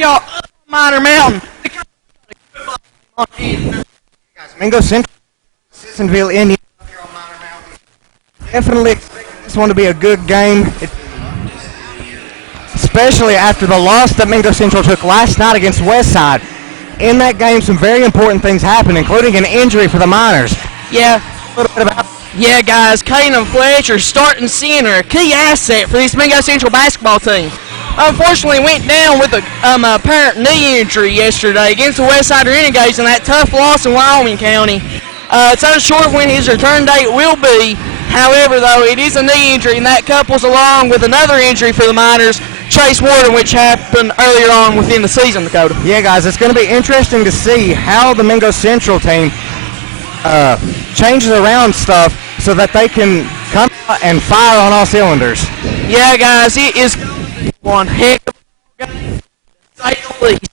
y'all up on Minor Mountain. Mingo Central, Sissonville, Indiana. Definitely expect this one to be a good game, especially after the loss that Mingo Central took last night against Westside. In that game, some very important things happened, including an injury for the Miners. Yeah. A little bit about. Yeah, guys, Kaden Fletcher, starting center, a key asset for this Mingo Central basketball team. Unfortunately, went down with a apparent knee injury yesterday against the Westside Renegades in that tough loss in Wyoming County. It's unsure when his return date will be. However, though, it is a knee injury, and that couples along with another injury for the Miners, Chase Warden, which happened earlier on within the season, Dakota. Yeah, guys, it's going to be interesting to see how the Mingo Central team changes around stuff so that they can come out and fire on all cylinders. Yeah, guys, it is one heck of a game, to say the least.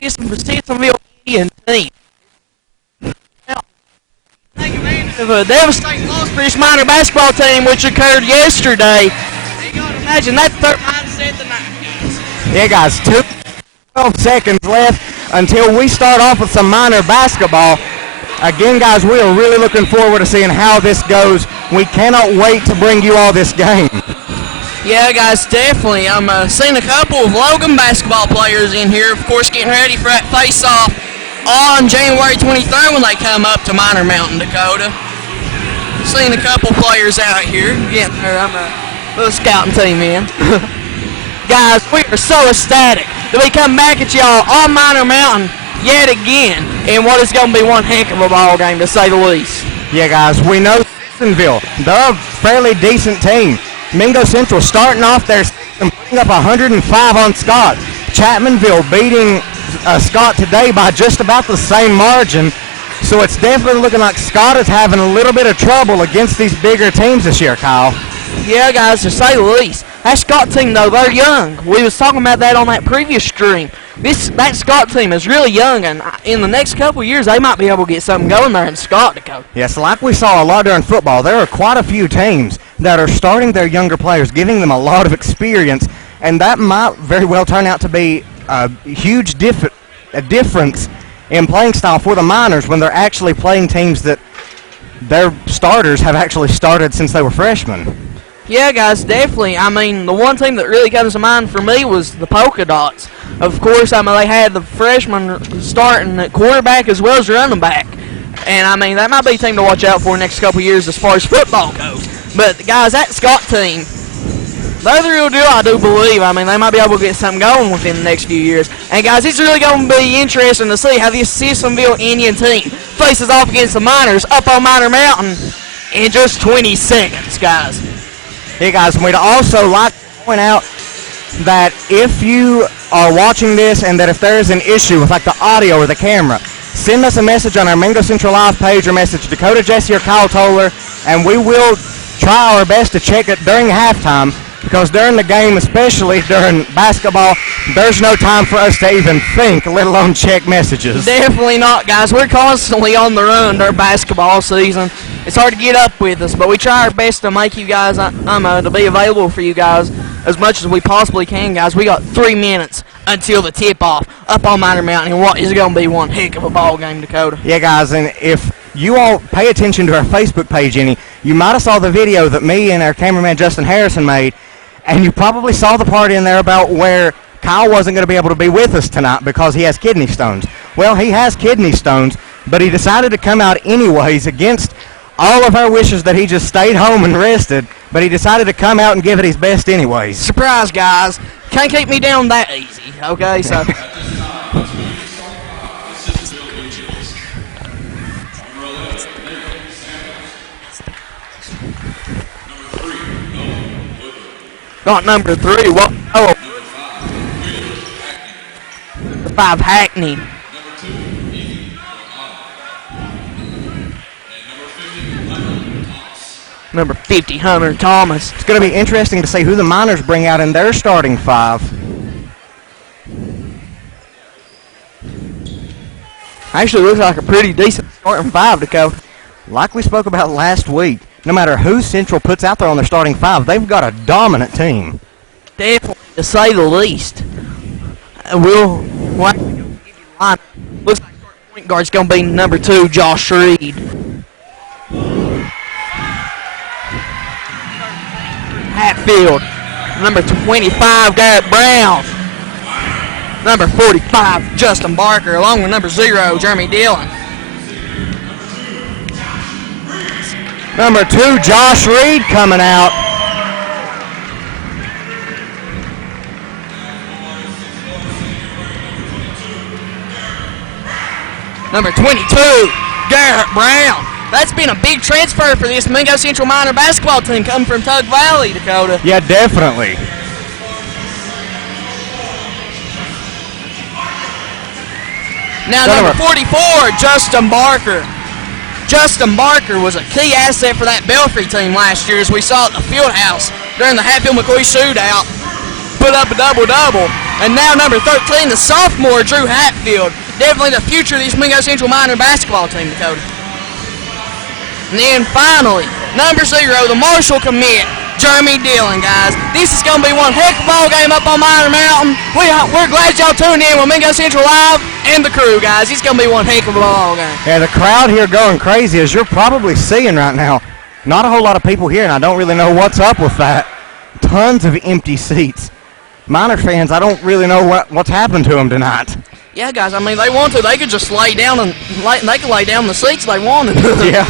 This is the Sissonville Indian team. Now, take advantage of a devastating loss for this minor basketball team, which occurred yesterday. You gotta imagine that's their mindset tonight, guys. Yeah, guys, 12 seconds left until we start off with some minor basketball. Again, guys, we are really looking forward to seeing how this goes. We cannot wait to bring you all this game. Yeah, guys, definitely. I'm seeing a couple of Logan basketball players in here, of course, getting ready for that face-off on January 23rd when they come up to Minor Mountain, Dakota. Seeing a couple players out here. Getting there. I'm a little scouting team in. Guys, we are so ecstatic that we come back at y'all on Minor Mountain yet again in what is going to be one heck of a ball game, to say the least. Yeah, guys, we know Sissonville, they're a fairly decent team. Mingo Central starting off their season, putting up 105 on Scott. Chapmanville beating Scott today by just about the same margin. So it's definitely looking like Scott is having a little bit of trouble against these bigger teams this year, Kyle. Yeah, guys, to say the least. That Scott team, though, they're young. We was talking about that on that previous stream. That Scott team is really young, and in the next couple of years, they might be able to get something going there in Scott, Dakota. Yes, like we saw a lot during football, there are quite a few teams that are starting their younger players, giving them a lot of experience, and that might very well turn out to be a huge difference in playing style for the Miners when they're actually playing teams that their starters have actually started since they were freshmen. Yeah, guys, definitely. I mean, the one team that really comes to mind for me was the Polka Dots. Of course, I mean, they had the freshman starting at quarterback as well as running back. And, I mean, that might be a team to watch out for the next couple of years as far as football goes. But, guys, that Scott team, they're the real deal, I do believe. I mean, they might be able to get something going within the next few years. And, guys, it's really going to be interesting to see how this Sissonville Indian team faces off against the Miners up on Minor Mountain in just 20 seconds, guys. Hey guys, and we'd also like to point out that if you are watching this and that if there is an issue with like the audio or the camera, send us a message on our Mingo Central Live page or message Dakota Jesse or Kyle Toller, and we will try our best to check it during halftime, because during the game, especially during basketball, there's no time for us to even think, let alone check messages. Definitely not, guys. We're constantly on the run during basketball season. It's hard to get up with us, but we try our best to make you guys, to be available for you guys as much as we possibly can, guys. We got 3 minutes until the tip-off up on Miner Mountain, and what is going to be one heck of a ball game, Dakota. Yeah, guys, and if you all pay attention to our Facebook page any, you might have saw the video that me and our cameraman Justin Harrison made, and you probably saw the part in there about where Kyle wasn't going to be able to be with us tonight because he has kidney stones. Well, he has kidney stones, but he decided to come out anyways against all of our wishes that he just stayed home and rested, but he decided to come out and give it his best anyways. Surprise, guys. Can't keep me down that easy, okay? So. Got number 3. What? Oh. The 5 Hackney. Number 50, Hunter Thomas. It's going to be interesting to see who the Miners bring out in their starting 5. Actually looks like a pretty decent starting 5, Dakota. Like we spoke about last week, no matter who Central puts out there on their starting 5, they've got a dominant team. Definitely, to say the least. We'll have to give you the line. Looks like point guard's going to be number 2, Josh Reed. Hatfield. Number 25, Garrett Brown. Number 45, Justin Barker, along with number 0, Jeremy Dillon. Number 2, Josh Reed coming out. Number 22, Garrett Brown. That's been a big transfer for this Mingo Central Miner basketball team coming from Tug Valley, Dakota. Yeah, definitely. Now number 44, Justin Barker. Justin Barker was a key asset for that Belfry team last year, as we saw at the field house during the Hatfield-McCoy shootout. Put up a double-double. And now number 13, the sophomore, Drew Hatfield. Definitely the future of this Mingo Central Miner basketball team, Dakota. And then finally, number 0, the Marshall commit, Jeremy Dillon, guys. This is going to be one heck of a ball game up on Miner Mountain. We're glad y'all tuned in with Mingo Central Live and the crew, guys. It's going to be one heck of a ball game. Yeah, the crowd here going crazy, as you're probably seeing right now. Not a whole lot of people here, and I don't really know what's up with that. Tons of empty seats. Miner fans, I don't really know what's happened to them tonight. Yeah, guys, I mean, they want to. They could just lay down and they could lay down the seats they wanted. Yeah.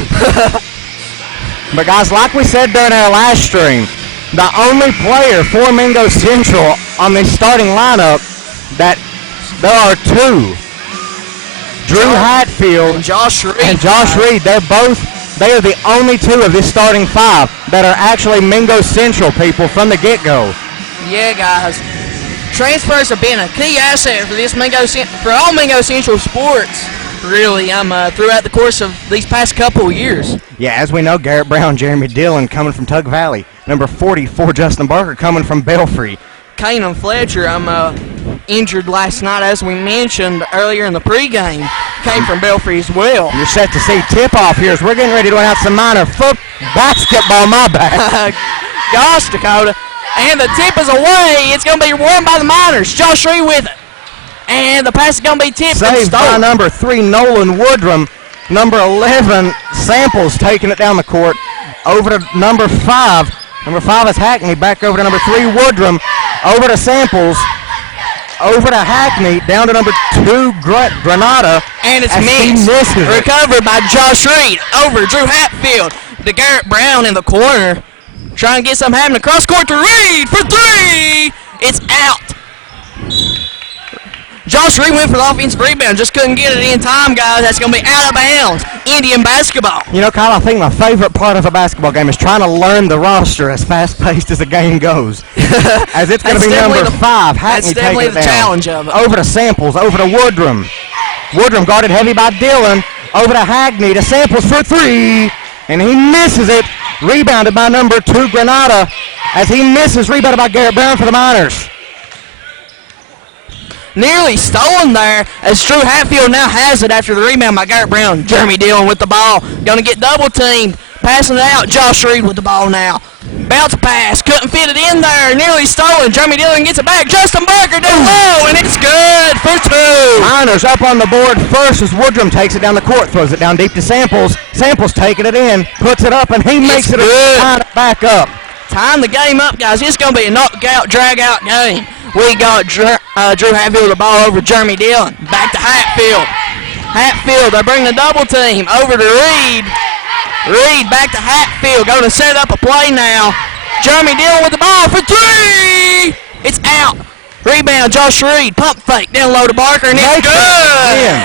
But, guys, like we said during our last stream, the only player for Mingo Central on the starting lineup that there are 2. Drew Hatfield and Josh Reed. They are the only 2 of this starting 5 that are actually Mingo Central people from the get-go. Yeah, guys. Transfers have been a key asset for this for all Mingo Central sports, really, throughout the course of these past couple of years. Yeah, as we know, Garrett Brown, Jeremy Dillon coming from Tug Valley. Number 44, Justin Barker coming from Belfry. Kanan Fletcher, injured last night, as we mentioned earlier in the pregame, came from Belfry as well. You're set to see tip-off here as we're getting ready to run out some Miner basketball, my bad. Gosh, Dakota. And the tip is away. It's going to be won by the Miners. Josh Reed with it. And the pass is going to be tipped and saved by stolen. number 3, Nolan Woodrum. Number 11, Samples taking it down the court. Over to number 5. Number 5 is Hackney. Back over to number 3, Woodrum. Over to Samples. Over to Hackney. Down to number 2, Granada. And it's missed. Recovered by Josh Reed. Over Drew Hatfield. To Garrett Brown in the corner. Trying to get something happening. Cross court to Reed for 3. It's out. Josh Reed went for the offensive rebound. Just couldn't get it in time, guys. That's going to be out of bounds. Indian basketball. You know, Kyle, I think my favorite part of a basketball game is trying to learn the roster as fast-paced as the game goes. As it's going to be number 5. Hackney that's definitely the challenge of it. Over to Samples. Over to Woodrum. Woodrum guarded heavy by Dillon. Over to Hackney to Samples for 3. And he misses it. Rebounded by number 2, Granada, as he misses. Rebounded by Garrett Brown for the Miners. Nearly stolen there, as Drew Hatfield now has it after the rebound by Garrett Brown. Jeremy Dillon with the ball. Going to get double-teamed. Passing it out. Josh Reed with the ball now. Bounce pass. Couldn't fit it in there. Nearly stolen. Jeremy Dillon gets it back. Justin Barker down low, and it's good for 2. Miners up on the board first as Woodrum takes it down the court, throws it down deep to Samples. Samples taking it in, puts it up, and he makes it back up. Time the game up, guys. It's going to be a knockout, drag-out game. We got Drew Hatfield the ball over Jeremy Dillon. Back to Hatfield. Hatfield, they bring the double team over to Reed. Reed back to Hatfield, going to set up a play now. Jeremy Dillon with the ball for 3. It's out. Rebound, Josh Reed, pump fake, down low to Barker, and it's good.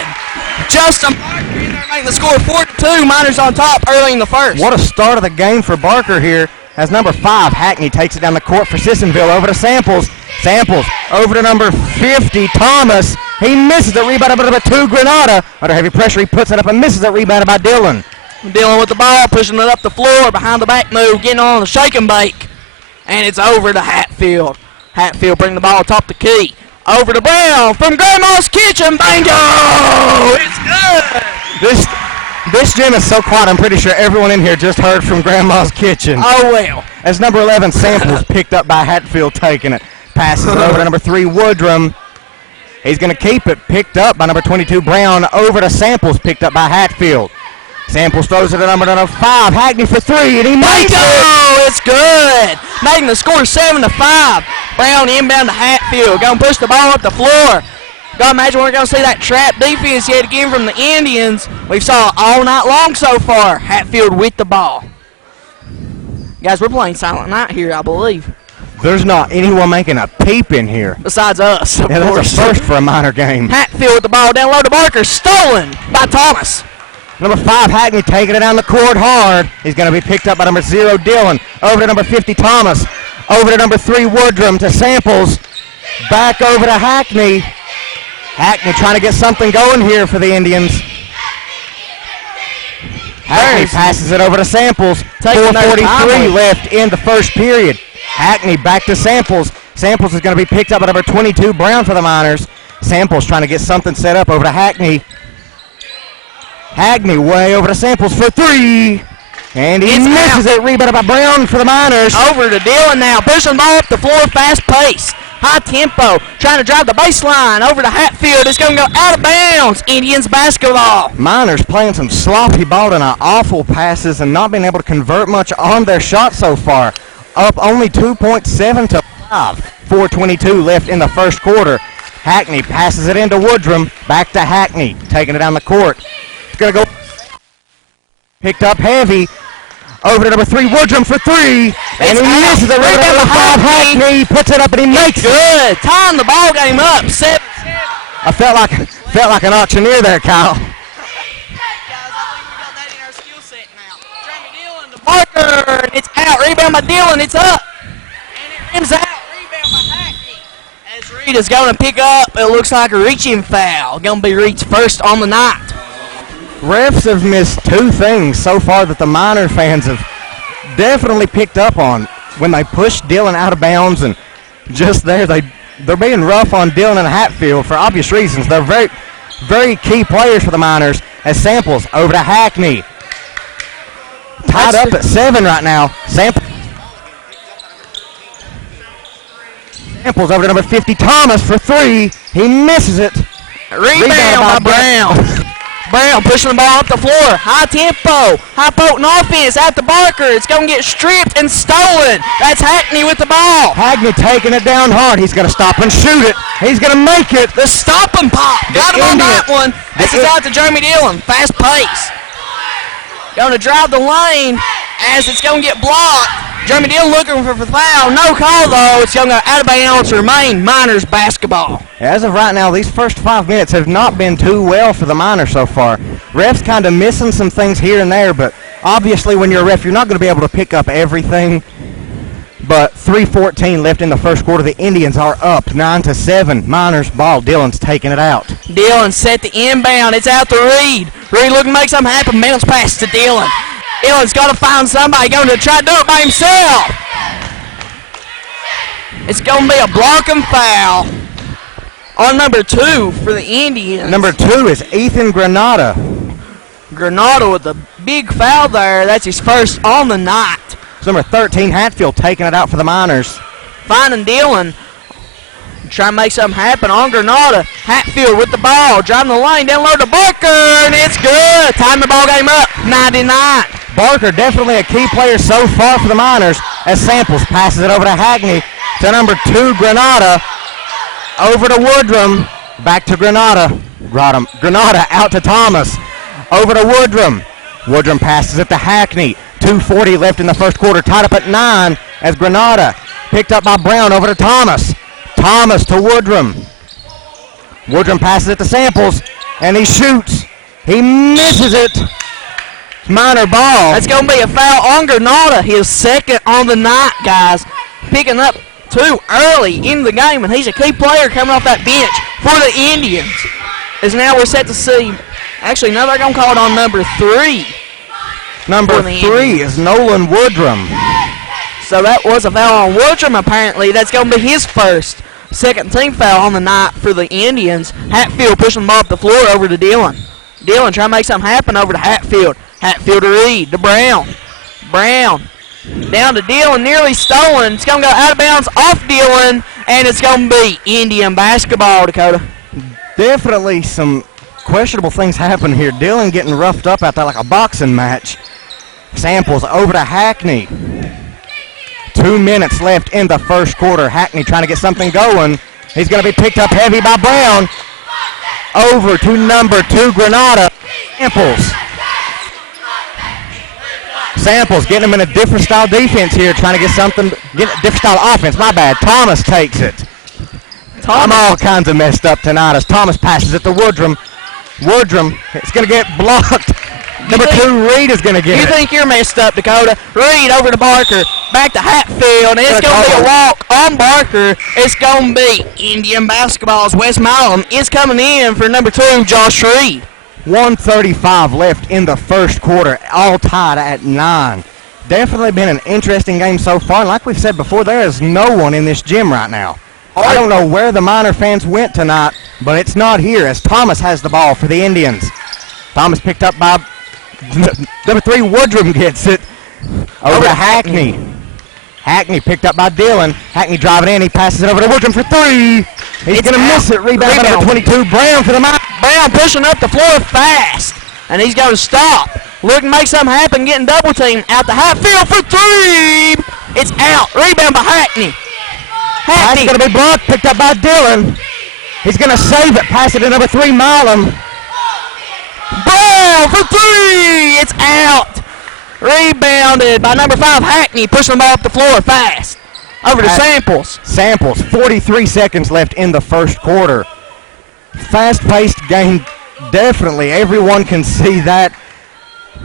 Justin Barker in there making the score 4-2. Miners on top early in the first. What a start of the game for Barker here. As number 5, Hackney takes it down the court for Sissonville over to Samples. Samples over to number 50, Thomas. He misses the rebound by number 2, Granada. Under heavy pressure, he puts it up and misses that rebound by Dillon. Dillon with the ball, pushing it up the floor, behind the back move, getting on the shake and bake. And it's over to Hatfield. Hatfield bring the ball top the key. Over to Brown from Grandma's Kitchen. Bingo! It's good! This gym is so quiet, I'm pretty sure everyone in here just heard from Grandma's Kitchen. Oh, well. As number 11, Samples picked up by Hatfield, taking it. Passes it over to number 3, Woodrum. He's going to keep it. Picked up by number 22, Brown. Over to Samples, picked up by Hatfield. Samples throws it to number 5, Hackney for 3, and he makes it! It's good! Making the score 7-5. Brown inbound to Hatfield. Going to push the ball up the floor. Gotta imagine we're going to see that trap defense yet again from the Indians. We've saw it all night long so far. Hatfield with the ball. Guys, we're playing Silent Night here, I believe. There's not anyone making a peep in here. Besides us, of course. That's a first for a minor game. Hatfield with the ball down low to Barker. Stolen by Thomas. Number 5, Hackney taking it down the court hard. He's going to be picked up by number 0, Dillon. Over to number 50, Thomas. Over to number 3, Woodrum to Samples. Back over to Hackney. Hackney trying to get something going here for the Indians. Hackney passes it over to Samples. 4:43 left in the first period. Hackney back to Samples. Samples is going to be picked up by number 22, Brown for the Miners. Samples trying to get something set up over to Hackney. Hackney way over to Samples for 3. And he misses it. Rebounded by Brown for the Miners. Over to Dillon now. Pushing the ball up the floor, fast pace. High tempo. Trying to drive the baseline. Over to Hatfield. It's going to go out of bounds. Indians basketball. Miners playing some sloppy ball and awful passes and not being able to convert much on their shot so far. Up only 2.7 to 5. 4:22 left in the first quarter. Hackney passes it into Woodrum. Back to Hackney. Taking it down the court. It's going to go. Picked up heavy. Over to number 3, Woodrum for 3. And he misses it. Right down the 5, Hackney puts it up and he makes it. Good. Time the ball game up. 7-7. I felt like an auctioneer there, Kyle. Barker. It's out. Rebound by Dillon. It's up. And it rims out. Rebound by Hackney. As Reed is going to pick up, it looks like a reaching foul. Going to be Reed's first on the night. Refs have missed 2 things so far that the Miner fans have definitely picked up on. When they pushed Dillon out of bounds and just there, they're being rough on Dillon and Hatfield for obvious reasons. They're very, very key players for the Miners. As Samples over to Hackney. Tied up at 7 right now. Samples over to number 50, Thomas for 3. He misses it. Rebound by Brown. Brown pushing the ball up the floor. High tempo. High potent offense out to Barker. It's going to get stripped and stolen. That's Hackney with the ball. Hackney taking it down hard. He's going to stop and shoot it. He's going to make it. The stop and pop. Got him on that one. This is out to Jeremy Dillon. Fast pace. Going to drive the lane as it's going to get blocked. Jeremy Dillon looking for the foul. No call, though. It's going to go out of bounds to remain Miners basketball. As of right now, these first 5 minutes have not been too well for the Miners so far. Refs kind of missing some things here and there, but obviously when you're a ref, you're not going to be able to pick up everything. But 3:14 left in the first quarter. The Indians are up 9-7. Miners ball. Dillon's taking it out. Dillon set the inbound. It's out to Reed. Reed looking to make something happen. Bounce pass to Dillon. Dillon's got to find somebody going to try to do it by himself. It's going to be a blocking foul on number 2 for the Indians. Number 2 is Ethan Granada. Granada with a big foul there. That's his first on the night. It's number 13, Hatfield, taking it out for the Miners. Finding Dillon. Trying to make something happen on Granada. Hatfield with the ball. Driving the lane down low to Barker, and it's good. Time the ball game up. 99. Barker definitely a key player so far for the Miners as Samples passes it over to Hackney to number 2, Granada. Over to Woodrum. Back to Granada. Granada out to Thomas. Over to Woodrum. Woodrum passes it to Hackney. 2:40 left in the first quarter. Tied up at 9 as Granada picked up by Brown over to Thomas. Thomas to Woodrum. Woodrum passes it to Samples, and he shoots. He misses it. Minor ball. That's going to be a foul on Granada. His second on the night, guys. Picking up too early in the game, and he's a key player coming off that bench for the Indians. As now we're set to see. Actually, no, they're going to call it on number 3. Number 3 is Nolan Woodrum. So that was a foul on Woodrum, apparently. That's going to be his first second team foul on the night for the Indians. Hatfield pushing the ball up the floor over to Dillon. Dillon trying to make something happen over to Hatfield. Hatfield to Reed, to Brown. Brown down to Dillon, nearly stolen. It's going to go out of bounds off Dillon, and it's going to be Indian basketball, Dakota. Definitely some questionable things happen here. Dillon getting roughed up out there like a boxing match. Samples over to Hackney. 2 minutes left in the first quarter. Hackney trying to get something going. He's going to be picked up heavy by Brown. Over to number 2, Granada. Samples getting him in a different style defense here, trying to get something, get a different style offense. My bad. Thomas takes it. I'm all kinds of messed up tonight as Thomas passes it to Woodrum. Woodrum, it's going to get blocked. Number 2, Reed is going to get it. You think you're messed up, Dakota. Reed over to Barker. Back to Hatfield. And it's going to be a walk on Barker. It's going to be Indian basketball's Wes Milam is coming in for number 2, Josh Reed. 1:35 left in the first quarter, all tied at 9. Definitely been an interesting game so far. And like we've said before, there is no one in this gym right now. I don't know where the Miner fans went tonight, but it's not here as Thomas has the ball for the Indians. Thomas picked up by number 3, Woodrum gets it over to Hackney. Hackney picked up by Dillon. Hackney driving in. He passes it over to Woodrum for 3. He's going to miss it. Rebound by number 22, Brown for the Miners. Brown pushing up the floor fast, and he's going to stop. Looking to make something happen, getting double teamed out to Hatfield for 3. It's out. Rebound by Hackney. Hackney going to be blocked, picked up by Dillon. He's going to save it, pass it to number 3, Milam. Brown for 3. It's out. Rebounded by number 5, Hackney, pushing the ball up the floor fast. Over to Samples. Samples, 43 seconds left in the first quarter. Fast-paced game, definitely. Everyone can see that.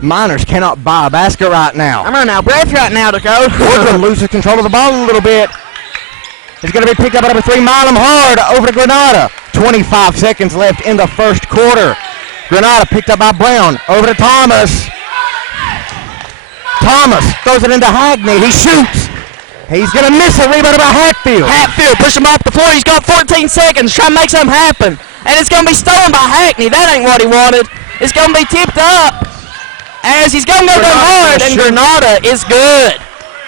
Miners cannot buy a basket right now. I'm running out of breath right now, Dakota. Woodrum loses control of the ball a little bit. He's going to be picked up by number 3, Milam hard over to Granada. 25 seconds left in the first quarter. Granada picked up by Brown. Over to Thomas. Thomas throws it into Hackney. He shoots. He's going to miss a rebound by Hatfield. Hatfield push him off the floor. He's got 14 seconds. Trying to make something happen. And it's going to be stolen by Hackney. That ain't what he wanted. It's going to be tipped up. As he's going to go down hard. And Granada is good.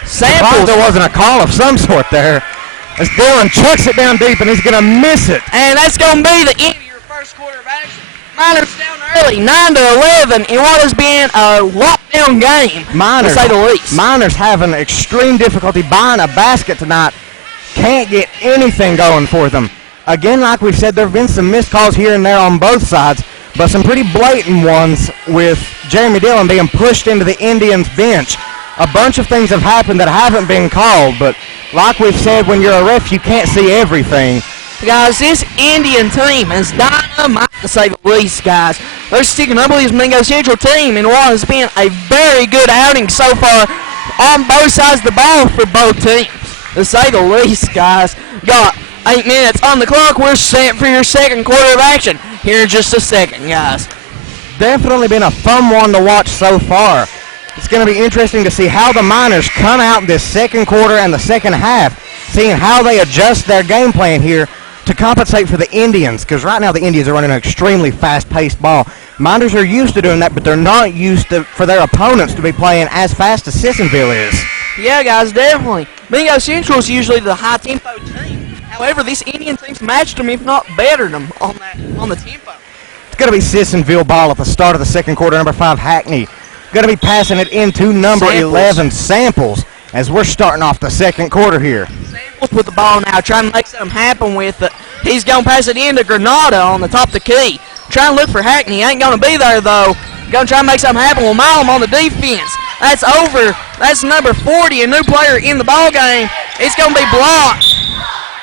Samples. There wasn't a call of some sort there. As Dillon chucks it down deep, and he's going to miss it. And that's going to be the end of your first quarter of action. Miners down early, 9-11, in what has been a lockdown game, to say the least. Miners having extreme difficulty buying a basket tonight. Can't get anything going for them. Again, like we've said, there have been some missed calls here and there on both sides, but some pretty blatant ones with Jeremy Dillon being pushed into the Indians bench. A bunch of things have happened that haven't been called, but like we've said, when you're a ref, you can't see everything. Guys, this Indian team is dynamite, to say the least, guys. They're sticking up with this Mingo Central team in what has been a very good outing so far on both sides of the ball for both teams, to say the least, guys. Got 8 minutes on the clock. We're set for your second quarter of action here in just a second, guys. Definitely been a fun one to watch so far. It's going to be interesting to see how the Miners come out in this second quarter and the second half, seeing how they adjust their game plan here to compensate for the Indians, because right now the Indians are running an extremely fast-paced ball. Miners are used to doing that, but they're not used to for their opponents to be playing as fast as Sissonville is. Yeah, guys, definitely. Mingo Central is usually the high-tempo team. However, this Indian team's matched them, if not bettered them, on the tempo. It's going to be Sissonville ball at the start of the second quarter. Number 5, Hackney. Going to be passing it into number 11, Samples, as we're starting off the second quarter here. Samples with the ball now, trying to make something happen with it. He's going to pass it into Granada on the top of the key. Trying to look for Hackney. Ain't going to be there, though. Going to try and make something happen with Milam on the defense. That's over. That's number 40, a new player in the ball game. It's going to be blocked.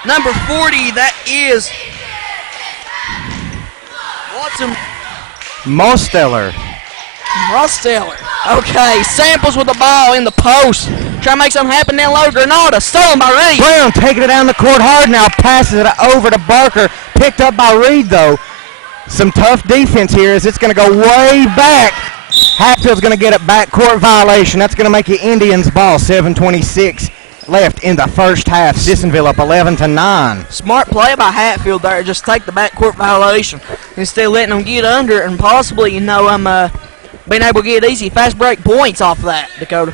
Number 40, that is Watson. Mosteller. Okay, Samples with the ball in the post. Trying to make something happen down low. Granada, stolen by Reed. Brown taking it down the court hard now, passes it over to Barker. Picked up by Reed, though. Some tough defense here as it's going to go way back. Hatfield's going to get a back court violation. That's going to make the Indians ball. 7:26 left in the first half. Sissonville up 11-9. Smart play by Hatfield there. Just take the back court violation instead of letting them get under it and possibly, being able to get easy fast break points off of that, Dakota.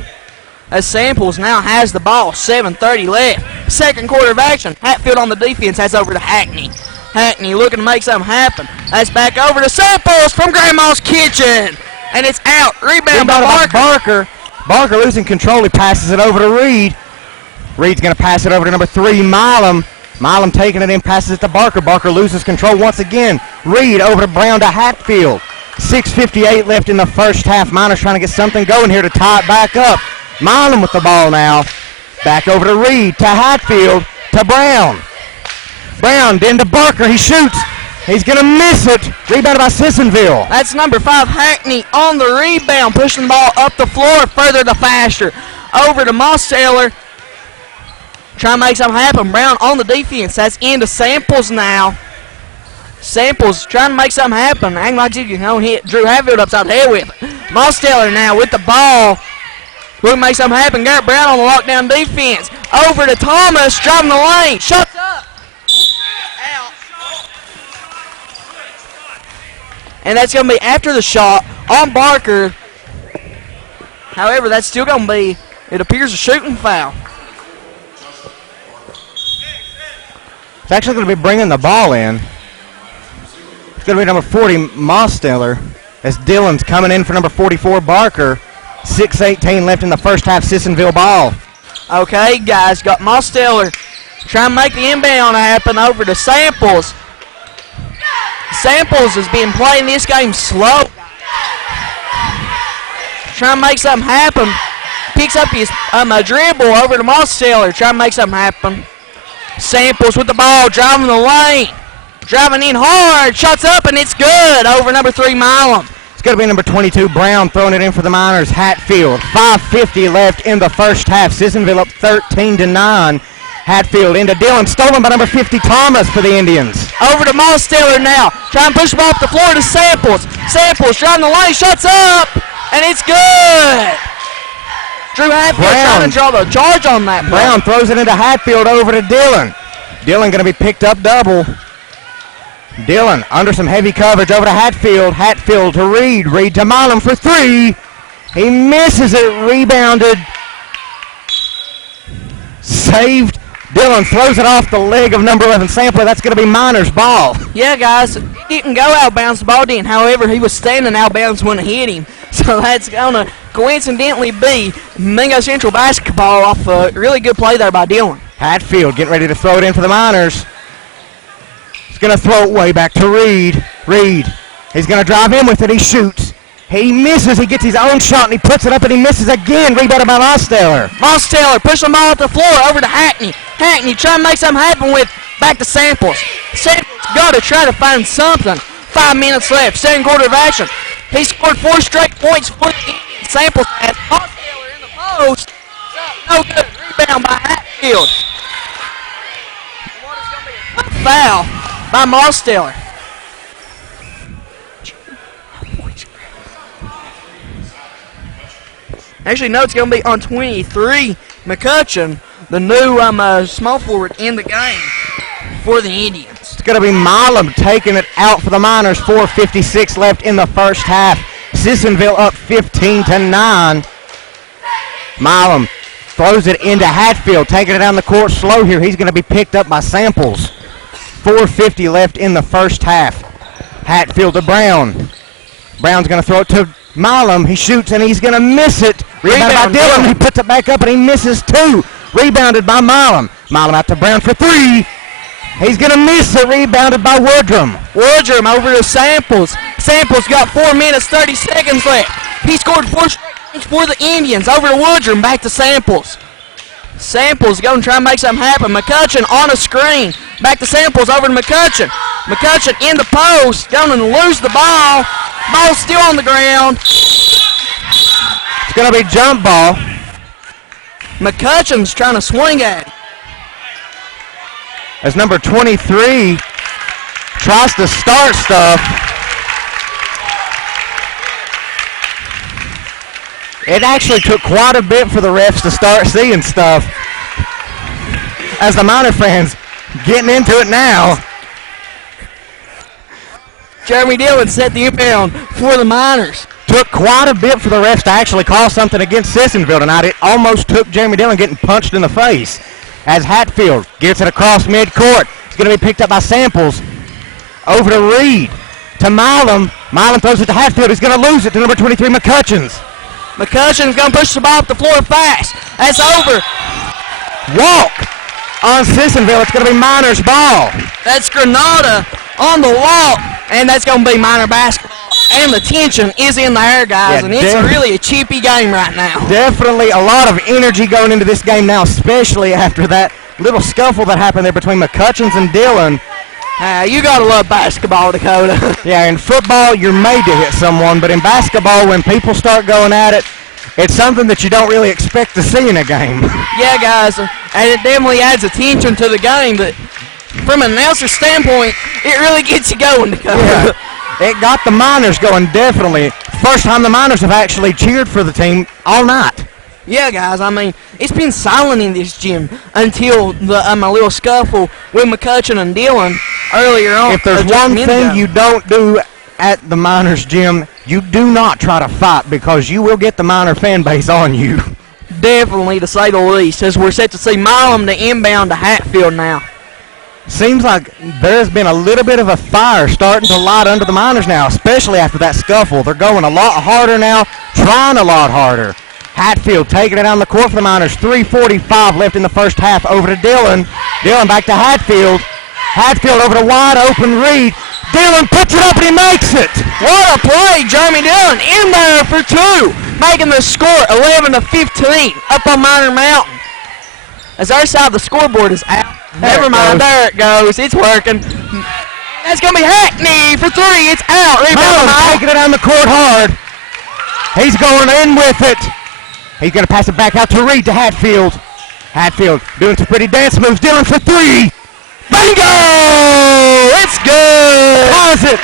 As Samples now has the ball. 7:30 left. Second quarter of action. Hatfield on the defense has over to Hackney. Hackney looking to make something happen. That's back over to Samples from Grandma's Kitchen. And it's out. Rebound by Barker. Barker losing control. He passes it over to Reed. Reed's going to pass it over to number 3, Milam. Milam taking it in, passes it to Barker. Barker loses control once again. Reed over to Brown to Hatfield. 6:58 left in the first half. Miners trying to get something going here to tie it back up. Milam with the ball now. Back over to Reed, to Hatfield, to Brown. Brown, then to Barker. He shoots. He's going to miss it. Rebounded by Sissonville. That's number 5, Hackney, on the rebound, pushing the ball up the floor further to Faster. Over to Mosteller. Trying to make something happen. Brown on the defense. That's into Samples now. Samples trying to make something happen. Acting like you can hit Drew Hatfield upside the head with it. Mosteller now with the ball. We'll make something happen. Garrett Brown on the lockdown defense. Over to Thomas, driving the lane. Shuts up. Out. And that's going to be after the shot on Barker. However, that's still going to be, it appears, a shooting foul. It's actually going to be bringing the ball in. It's going to be number 40, Mosteller, as Dillon's coming in for number 44, Barker. 6:18 left in the first half, Sissonville ball. Okay, guys, got Mosteller trying to make the inbound happen over to Samples. Samples has been playing this game slow. Trying to make something happen. Picks up his dribble over to Mosteller, trying to make something happen. Samples with the ball, driving the lane. Driving in hard, shots up, and it's good over number 3, Milam. It's going to be number 22, Brown, throwing it in for the Miners. Hatfield, 5:50 left in the first half. Sissonville up 13-9. Hatfield into Dillon, stolen by number 50, Thomas for the Indians. Over to Mosteller now, trying to push the ball off the floor to Samples. Samples driving the lane, shots up, and it's good. Drew Hatfield trying to draw the charge on that play. Brown throws it into Hatfield over to Dillon. Dillon going to be picked up double. Dillon under some heavy coverage over to Hatfield. Hatfield to Reed. Reed to Milam for 3. He misses it. Rebounded. Saved. Dillon throws it off the leg of number 11 Sampler. That's going to be Miners' ball. Yeah, guys, it didn't go out of bounds. The ball didn't. However, he was standing out of bounds when it hit him. So that's going to coincidentally be Mingo Central basketball off a really good play there by Dillon. Hatfield getting ready to throw it in for the Miners. He's going to throw it way back to Reed. Reed. He's going to drive in with it. He shoots. He misses. He gets his own shot, and he puts it up, and he misses again. Rebounded by Mosteller. Mosteller pushing the ball up the floor over to Hackney. Hackney trying to make something happen with back to Samples. Samples got to try to find something. 5 minutes left. Second quarter of action. He scored 4 straight points for the Indians. Samples has Mosteller in the post. No good. Rebound by Hatfield. What is going to be a foul by Mosteller. Actually, no, it's going to be on 23, McCutcheon, the new small forward in the game for the Indians. going to be Milam taking it out for the Miners. 4:56 left in the first half. Sissonville up 15-9. Milam throws it into Hatfield, taking it down the court slow here. He's going to be picked up by Samples. 4:50 left in the first half. Hatfield to Brown. Brown's going to throw it to Milam. He shoots and he's going to miss it. Rebounded by Dillon. He puts it back up and he misses two. Rebounded by Milam. Milam out to Brown for three. He's going to miss it. Rebounded by Woodrum. Woodrum over to Samples. Samples got 4 minutes, 30 seconds left. He scored 4 straight points for the Indians. Over to Woodrum, back to Samples. Samples going to try and make something happen. McCutcheon on a screen. Back to Samples, over to McCutcheon. McCutcheon in the post, going to lose the ball. Ball still on the ground. It's going to be jump ball. McCutcheon's trying to swing at it. As number 23 tries to start stuff. It actually took quite a bit for the refs to start seeing stuff. As the Miner fans getting into it now. Jeremy Dillon set the inbound for the Miners. Took quite a bit for the refs to actually call something against Sissonville tonight. It almost took Jeremy Dillon getting punched in the face. As Hatfield gets it across midcourt. It's going to be picked up by Samples. Over to Reed. To Milam. Milam throws it to Hatfield. He's going to lose it to number 23, McCutcheons. McCutcheon's going to push the ball up the floor fast. That's over. Walk on Sissonville. It's going to be Miners' ball. That's Granada on the walk, and that's going to be Miner basketball. And the tension is in the air, guys, and it's really a cheapy game right now. Definitely a lot of energy going into this game now, especially after that little scuffle that happened there between McCutcheons and Dillon. You got to love basketball, Dakota. Yeah, in football, you're made to hit someone, but in basketball, when people start going at it, it's something that you don't really expect to see in a game. Yeah, guys, and it definitely adds attention to the game, but from an announcer standpoint, it really gets you going, Dakota. Yeah. It got the Miners going, definitely. First time the Miners have actually cheered for the team all night. Yeah, guys, I mean, it's been silent in this gym until the little scuffle with McCutcheon and Dillon earlier on. If there's one thing you don't do at the Miners gym, you do not try to fight, because you will get the Miner fan base on you. Definitely, to say the least, as we're set to see Milam to inbound to Hatfield now. Seems like there's been a little bit of a fire starting to light under the Miners now, especially after that scuffle. They're going a lot harder now, trying a lot harder. Hatfield taking it down the court for the Miners. 3:45 left in the first half. Over to Dillon. Dillon back to Hatfield. Hatfield over to wide open Reed. Dillon puts it up and he makes it. What a play, Jeremy Dillon in there for two, making the score 11-15 up on Miner Mountain. As our side of the scoreboard is out. Never mind, there it goes. It's working. That's going to be Hackney for three. It's out. Rebound. Taking it down the court hard. He's going in with it. He's going to pass it back out to Reed to Hatfield. Hatfield doing some pretty dance moves. Dillon for three. Bingo! It's good. How's it?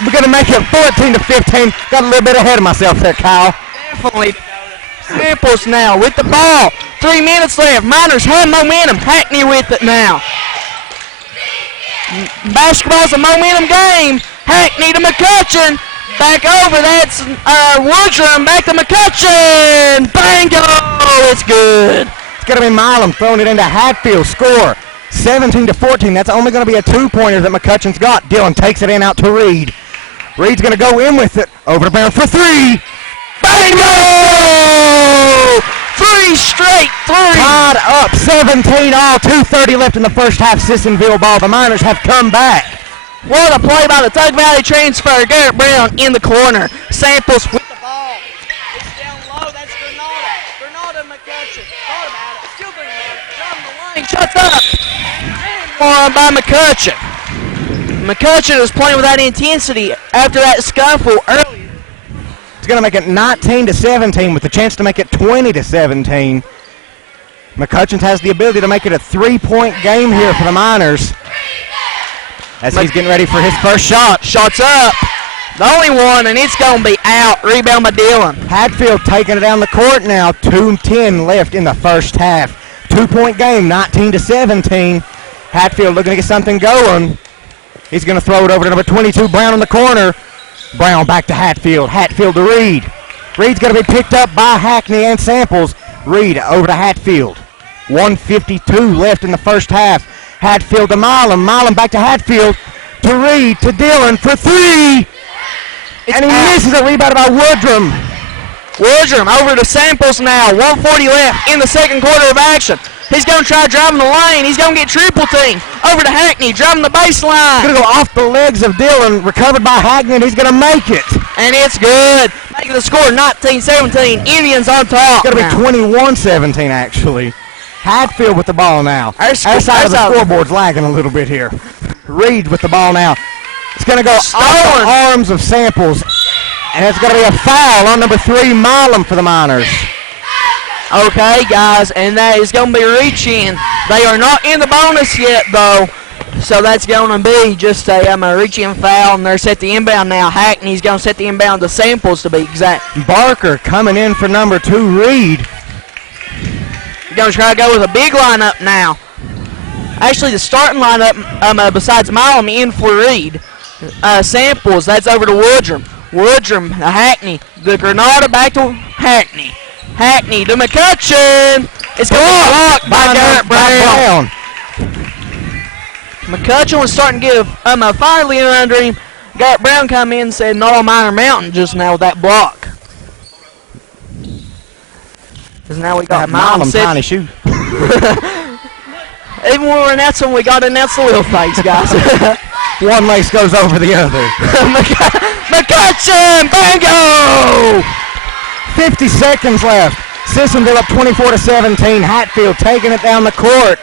We're going to make it 14-15. Got a little bit ahead of myself there, Kyle. Definitely. Samples now with the ball. 3 minutes left. Miners have momentum. Hackney with it now. Basketball's a momentum game. Hackney to McCutcheon. Back over. That's Woodrum. Back to McCutcheon. Bingo! It's good. It's going to be Milam throwing it into Hatfield. Score 17-14. That's only going to be a two-pointer that McCutcheon's got. Dillon takes it in out to Reed. Reed's going to go in with it. Over to Brown for three. Bingo! 3 straight threes. Tied up 17 all. 2:30 left in the first half. Sissonville ball. The Miners have come back. What a play by the Tug Valley transfer. Garrett Brown in the corner. Samples with the ball. It's down low. That's Granada. Granada McCutcheon. Thought about it. Still Granada. Driving the lane. Shuts up. And one by McCutcheon. McCutcheon was playing with that intensity after that scuffle earlier. It's going to make it 19-17 with the chance to make it 20-17. McCutcheon has the ability to make it a three-point game here for the Miners. As he's getting ready for his first shot. Shots up. The only one, and it's going to be out. Rebound by Dillon. Hatfield taking it down the court now. 2:10 left in the first half. 2-point game, 19-17. Hatfield looking to get something going. He's going to throw it over to number 22, Brown in the corner. Brown back to Hatfield. Hatfield to Reed. Reed's going to be picked up by Hackney and Samples. Reed over to Hatfield. 1:52 left in the first half. Hatfield to Milam. Milam back to Hatfield. To Reed. To Dillon for three. And he misses a rebound by Woodrum. Woodrum over to Samples now. 1:40 left in the second quarter of action. He's going to try driving the lane. He's going to get triple team. Over to Hackney, driving the baseline. Going to go off the legs of Dillon. Recovered by Hackney, and he's going to make it. And it's good. Making the score 19-17. Indians on top. It's going to be 21-17, actually. Hatfield with the ball now. Our side of the scoreboard's lagging a little bit here. Reed with the ball now. It's going to go off the arms of Samples. And it's going to be a foul on number 3, Milam for the Miners. Okay, guys, and that is going to be reaching. They are not in the bonus yet, though. So that's going to be just a reach-in foul, and they're set the inbound now. Hackney's going to set the inbound to Samples, to be exact. Barker coming in for number 2, Reed. Going to try to go with a big lineup now. Actually, the starting lineup, besides Milam, in for Reed. Samples, that's over to Woodrum. Woodrum, Hackney. The Granada back to Hackney. Hackney to McCutcheon. It's going to be blocked by Garrett Brown. McCutcheon was starting to get a fire lead under him. Garrett Brown come in and said, "No, Minor Mountain," just now with that block. Because now we got Milam tiny shoe. Even when we're announcing, we got to announce the little face, guys. One lace goes over the other. McCutcheon, bingo! 50 seconds left. Sissonville up 24-17. Hatfield taking it down the court.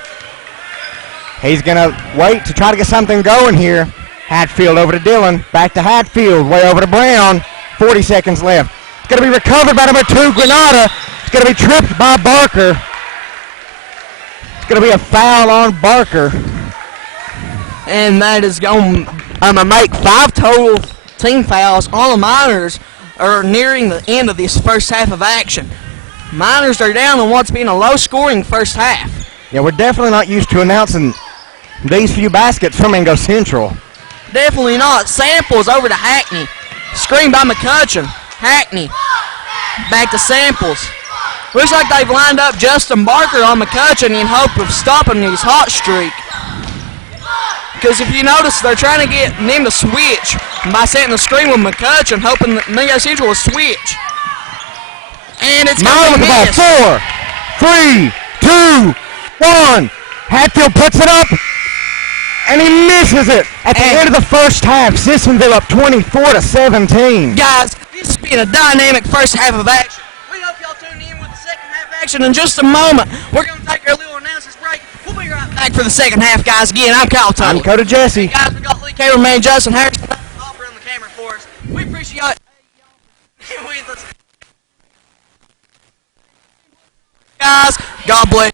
He's going to wait to try to get something going here. Hatfield over to Dillon. Back to Hatfield. Way over to Brown. 40 seconds left. It's going to be recovered by number 2, Granada. It's going to be tripped by Barker. It's going to be a foul on Barker. And that is going to make 5 total team fouls on the Miners. Are nearing the end of this first half of action. Miners are down in what's been a low-scoring first half. Yeah, we're definitely not used to announcing these few baskets from Mingo Central. Definitely not. Samples over to Hackney. Screen by McCutcheon. Hackney. Back to Samples. Looks like they've lined up Justin Barker on McCutcheon in hope of stopping his hot streak. Because if you notice, they're trying to get him to switch by setting the screen with McCutcheon, hoping that Mingo Central will switch. And it's going to be missed. 4, 3, 2, 1. Hatfield puts it up, and he misses it. At the end of the first half, Sissonville up 24-17. Guys, this has been a dynamic first half of action. We hope y'all tune in with the second half action in just a moment. We're going to take our little announcements break. We'll be right back for the second half, guys. Again, I'm Kyle Tully. I'm Coda Jesse. Guys, we got Lee cameraman Justin Harrison offering the camera for us. We appreciate y'all with us. Guys, God bless.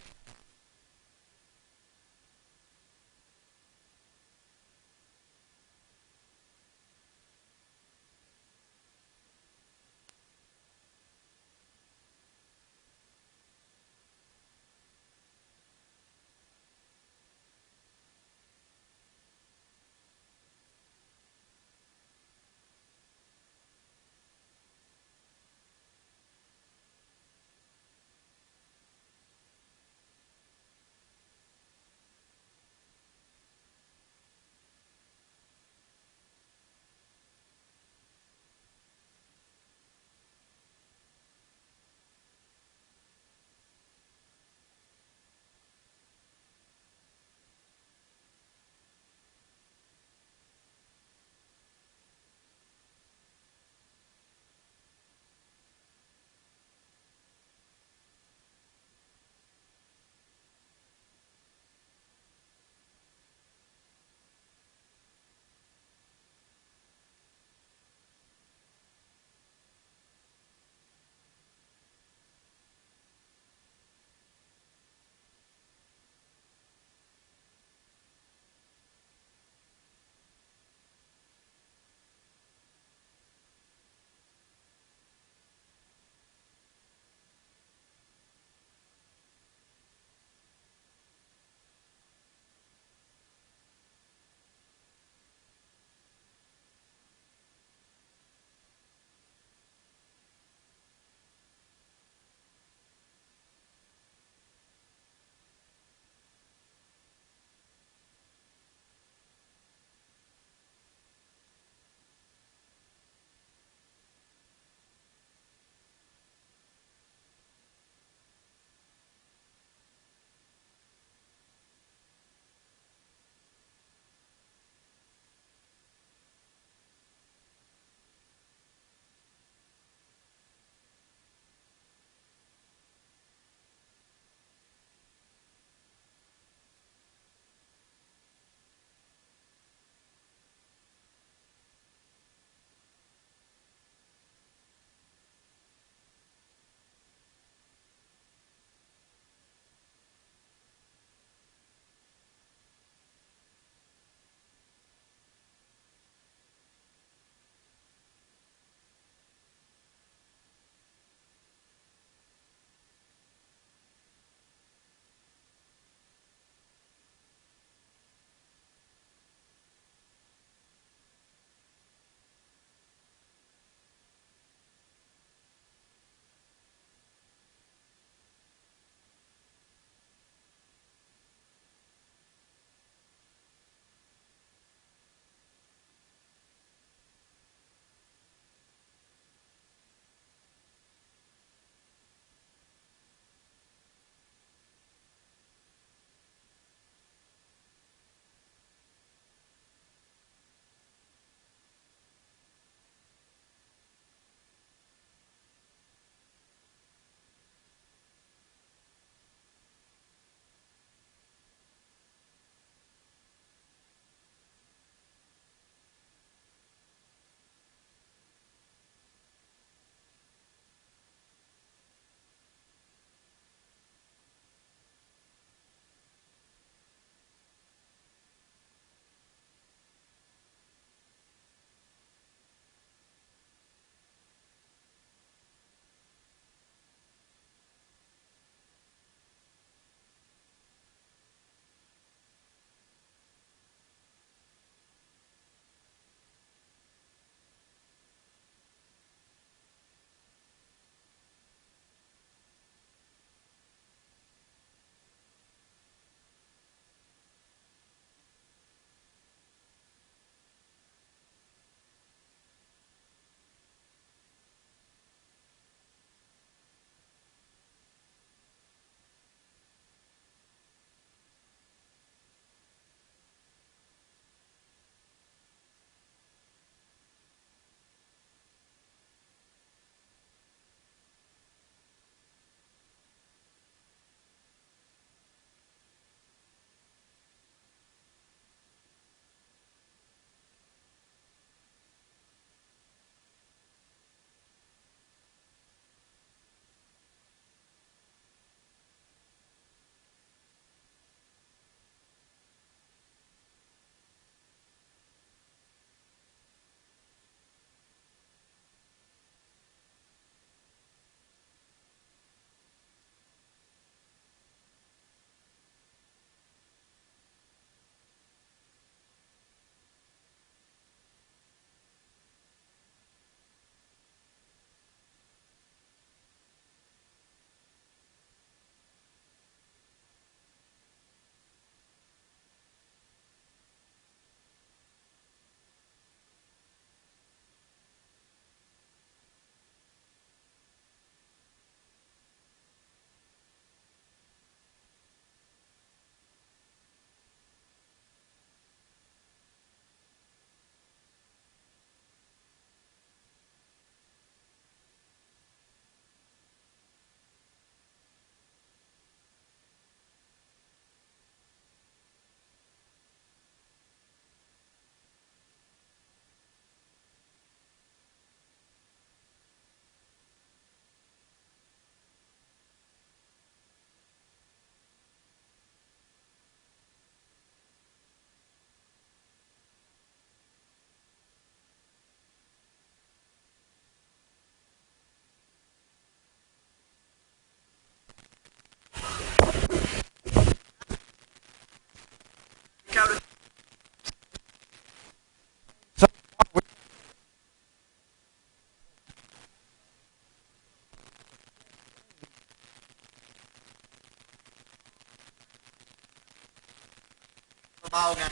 ball game.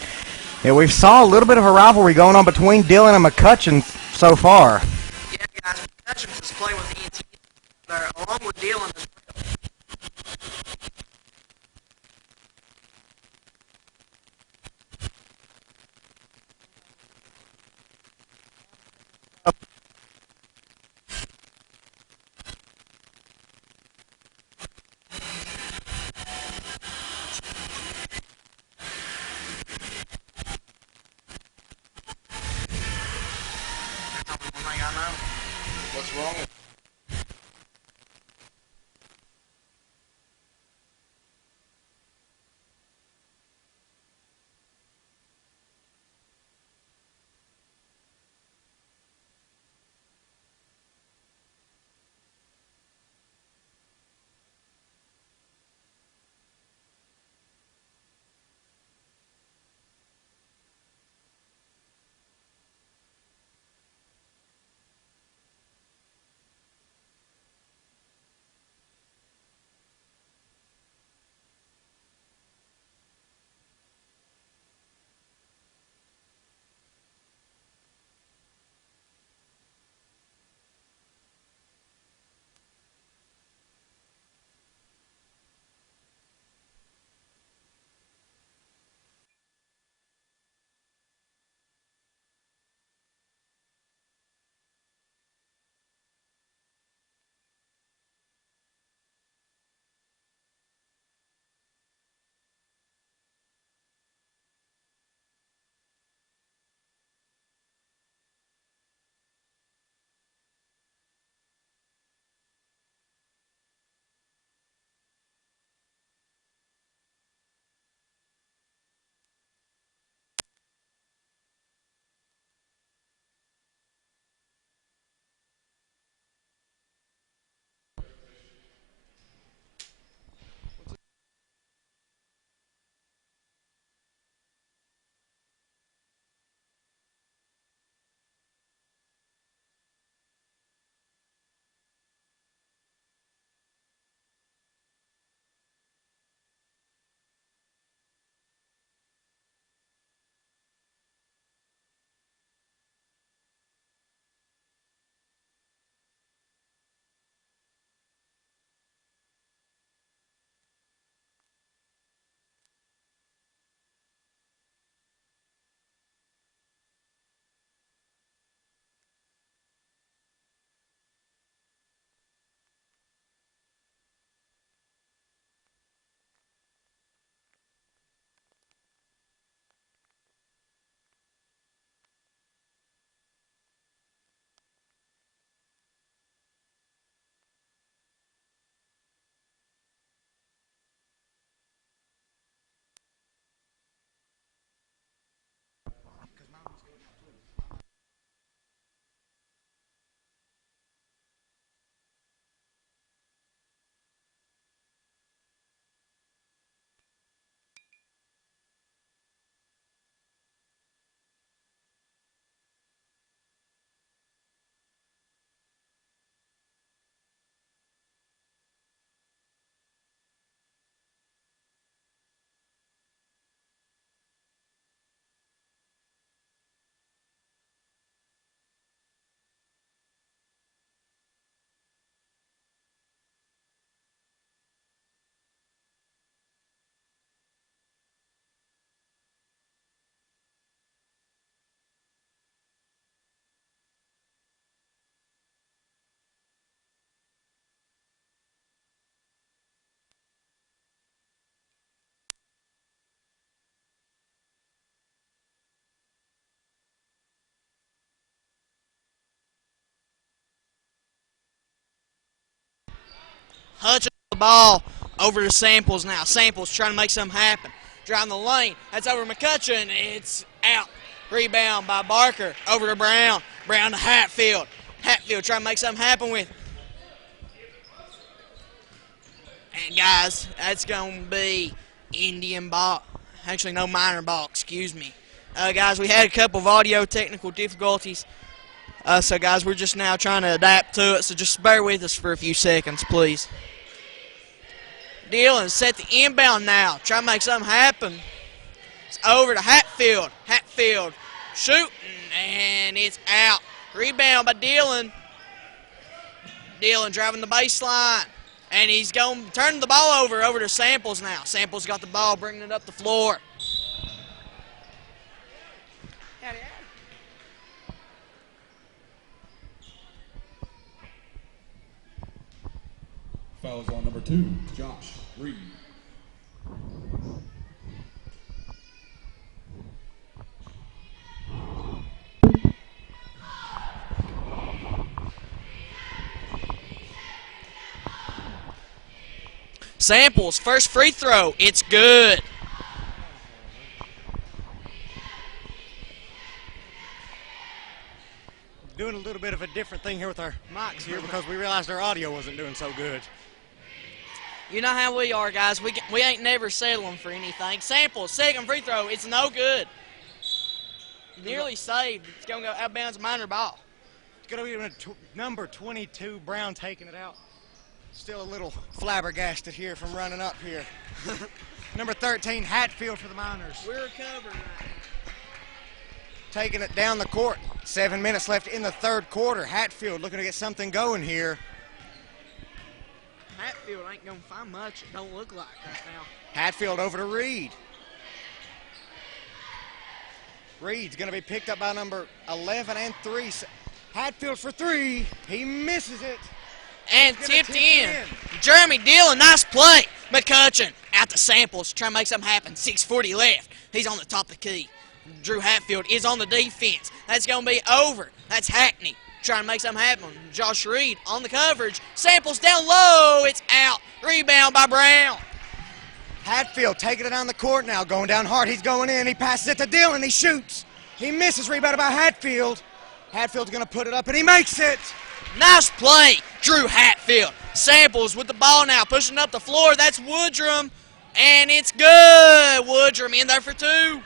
Yeah, we saw a little bit of a rivalry going on between Dillon and McCutcheon so far. Yeah, guys, McCutcheon is playing with ENT there, along with Dillon as well. That's the only one thing I know. What's wrong with Hutch the ball over to Samples now. Samples trying to make something happen. Driving the lane. That's over McCutcheon. It's out. Rebound by Barker. Over to Brown. Brown to Hatfield. Hatfield trying to make something happen with it. And guys, that's going to be Indian ball. Actually, no, minor ball, excuse me. Guys, we had a couple of audio technical difficulties. So, guys, we're just now trying to adapt to it. So just bear with us for a few seconds, please. Dillon set the inbound now. Try to make something happen. It's over to Hatfield. Hatfield shooting, and it's out. Rebound by Dillon. Dillon driving the baseline. And he's going to turn the ball over to Samples now. Samples got the ball, bringing it up the floor. Fouls on number 2, Josh Reed. Samples, first free throw. It's good. Doing a little bit of a different thing here with our mics here because we realized our audio wasn't doing so good. You know how we are, guys. We ain't never settling for anything. Samples, second free throw. It's no good. Nearly saved. It's going to go out of bounds, minor ball. It's going to be number 22, Brown taking it out. Still a little flabbergasted here from running up here. Number 13, Hatfield for the Miners. We're recovering. Taking it down the court. 7 minutes left in the third quarter. Hatfield looking to get something going here. Hatfield ain't going to find much. It don't look like right now. Hatfield over to Reed. Reed's going to be picked up by number 11 and 3. Hatfield for 3. He misses it. And tipped in. Jeremy Dillon, nice play. McCutcheon out to Samples, trying to make something happen. 6:40 left. He's on the top of the key. Drew Hatfield is on the defense. That's going to be over. That's Hackney trying to make something happen. Josh Reed on the coverage. Samples down low. It's out. Rebound by Brown. Hatfield taking it down the court now, going down hard. He's going in. He passes it to Dillon. He shoots. He misses. Rebounded by Hatfield. Hatfield's going to put it up, and he makes it. Nice play, Drew Hatfield. Samples with the ball now, pushing up the floor. That's Woodrum, and it's good. Woodrum in there for 2.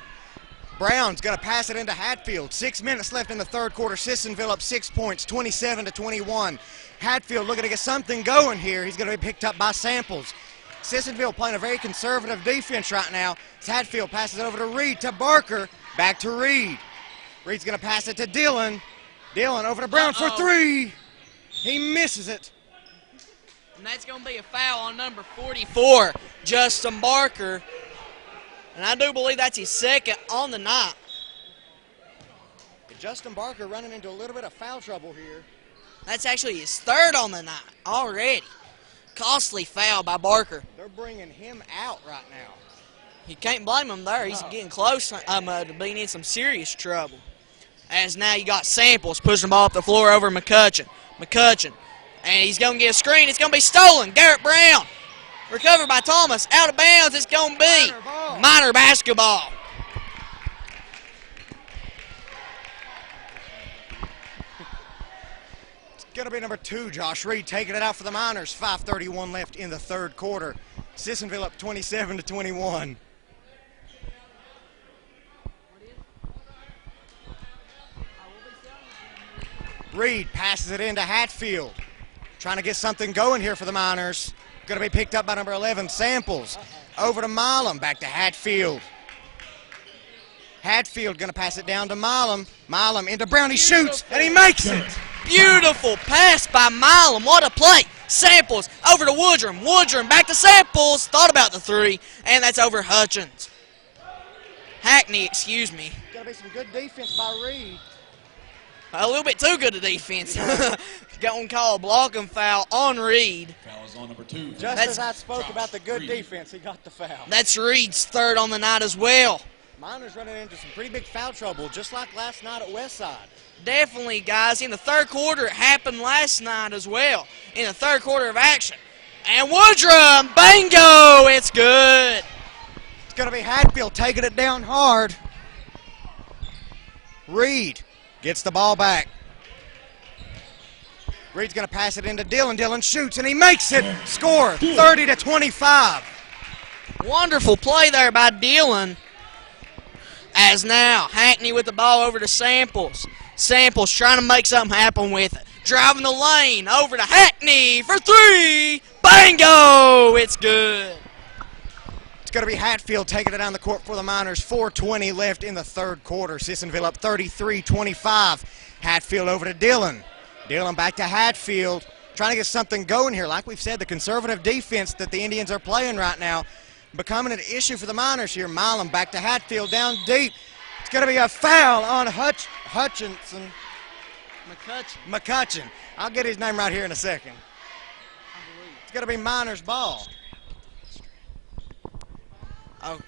Brown's going to pass it into Hatfield. 6 minutes left in the third quarter. Sissonville up 6 points, 27-21. Hatfield looking to get something going here. He's going to be picked up by Samples. Sissonville playing a very conservative defense right now. As Hatfield passes it over to Reed, to Barker, back to Reed. Reed's going to pass it to Dillon. Dillon over to Brown for 3. He misses it. And that's going to be a foul on number 44, Justin Barker. And I do believe that's his second on the night. Justin Barker running into a little bit of foul trouble here. That's actually his third on the night already. Costly foul by Barker. They're bringing him out right now. You can't blame him there. He's getting close to being in some serious trouble. As now you got Samples pushing the ball up the floor over McCutcheon. McCutcheon. And he's going to get a screen. It's going to be stolen. Garrett Brown. Recovered by Thomas. Out of bounds. It's going to be minor basketball. It's going to be number 2, Josh Reed, taking it out for the Miners. 5:31 left in the third quarter. Sissonville up 27-21. Reed passes it into Hatfield. Trying to get something going here for the Miners. Going to be picked up by number 11, Samples. Over to Milam, back to Hatfield. Hatfield going to pass it down to Milam. Milam into Brown, he shoots, and he makes it. Beautiful pass by Milam. What a play. Samples over to Woodrum. Woodrum back to Samples. Thought about the 3, and that's over Hutchins. Hackney, excuse me. Going to be some good defense by Reed. A little bit too good a defense. Going to call a blocking foul on Reed. Foul is on number 2. Just as I spoke about the good defense, he got the foul. That's Reed's third on the night as well. Miners running into some pretty big foul trouble, just like last night at Westside. Definitely, guys. In the third quarter, it happened last night as well. In the third quarter of action. And Woodrum, bingo, it's good. It's going to be Hatfield taking it down hard. Reed gets the ball back. Reed's going to pass it into Dillon. Dillon shoots, and he makes it. Score, 30-25. Wonderful play there by Dillon. As now, Hackney with the ball over to Samples. Samples trying to make something happen with it. Driving the lane over to Hackney for 3. Bingo! It's good. going to be Hatfield taking it down the court for the Miners. 4:20 left in the third quarter. Sissonville up 33-25. Hatfield over to Dillon. Dillon back to Hatfield. Trying to get something going here. Like we've said, the conservative defense that the Indians are playing right now becoming an issue for the Miners here. Milam back to Hatfield down deep. It's going to be a foul on Hutchinson. McCutcheon. I'll get his name right here in a second. It's going to be Miners' ball. Oh.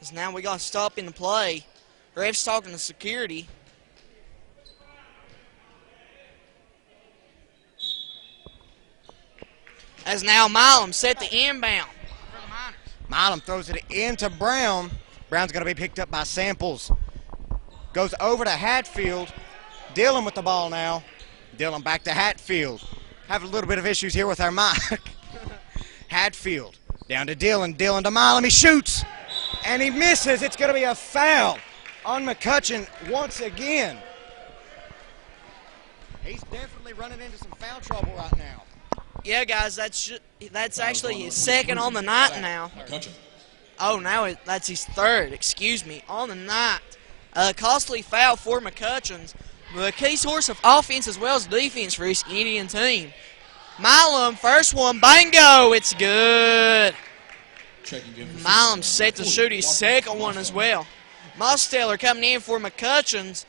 So now we got to stop in the play. Ref's talking to security. As now Milam set the inbound for the Miners. Milam throws it into Brown. Brown's going to be picked up by Samples. Goes over to Hatfield. Dillon with the ball now. Dillon back to Hatfield. Having a little bit of issues here with our mic. Hatfield down to Dillon. Dillon to Milam. He shoots. And he misses. It's going to be a foul on McCutcheon once again. He's definitely running into some foul trouble right now. Yeah, guys, that's actually his second on the night now. Oh, now that's his third, excuse me, on the night. A costly foul for McCutcheon's. The key source of offense as well as defense for this Indian team. Milam, first one, bingo, it's good. Milam set to shoot his second one as well. Mosteller coming in for McCutcheon's.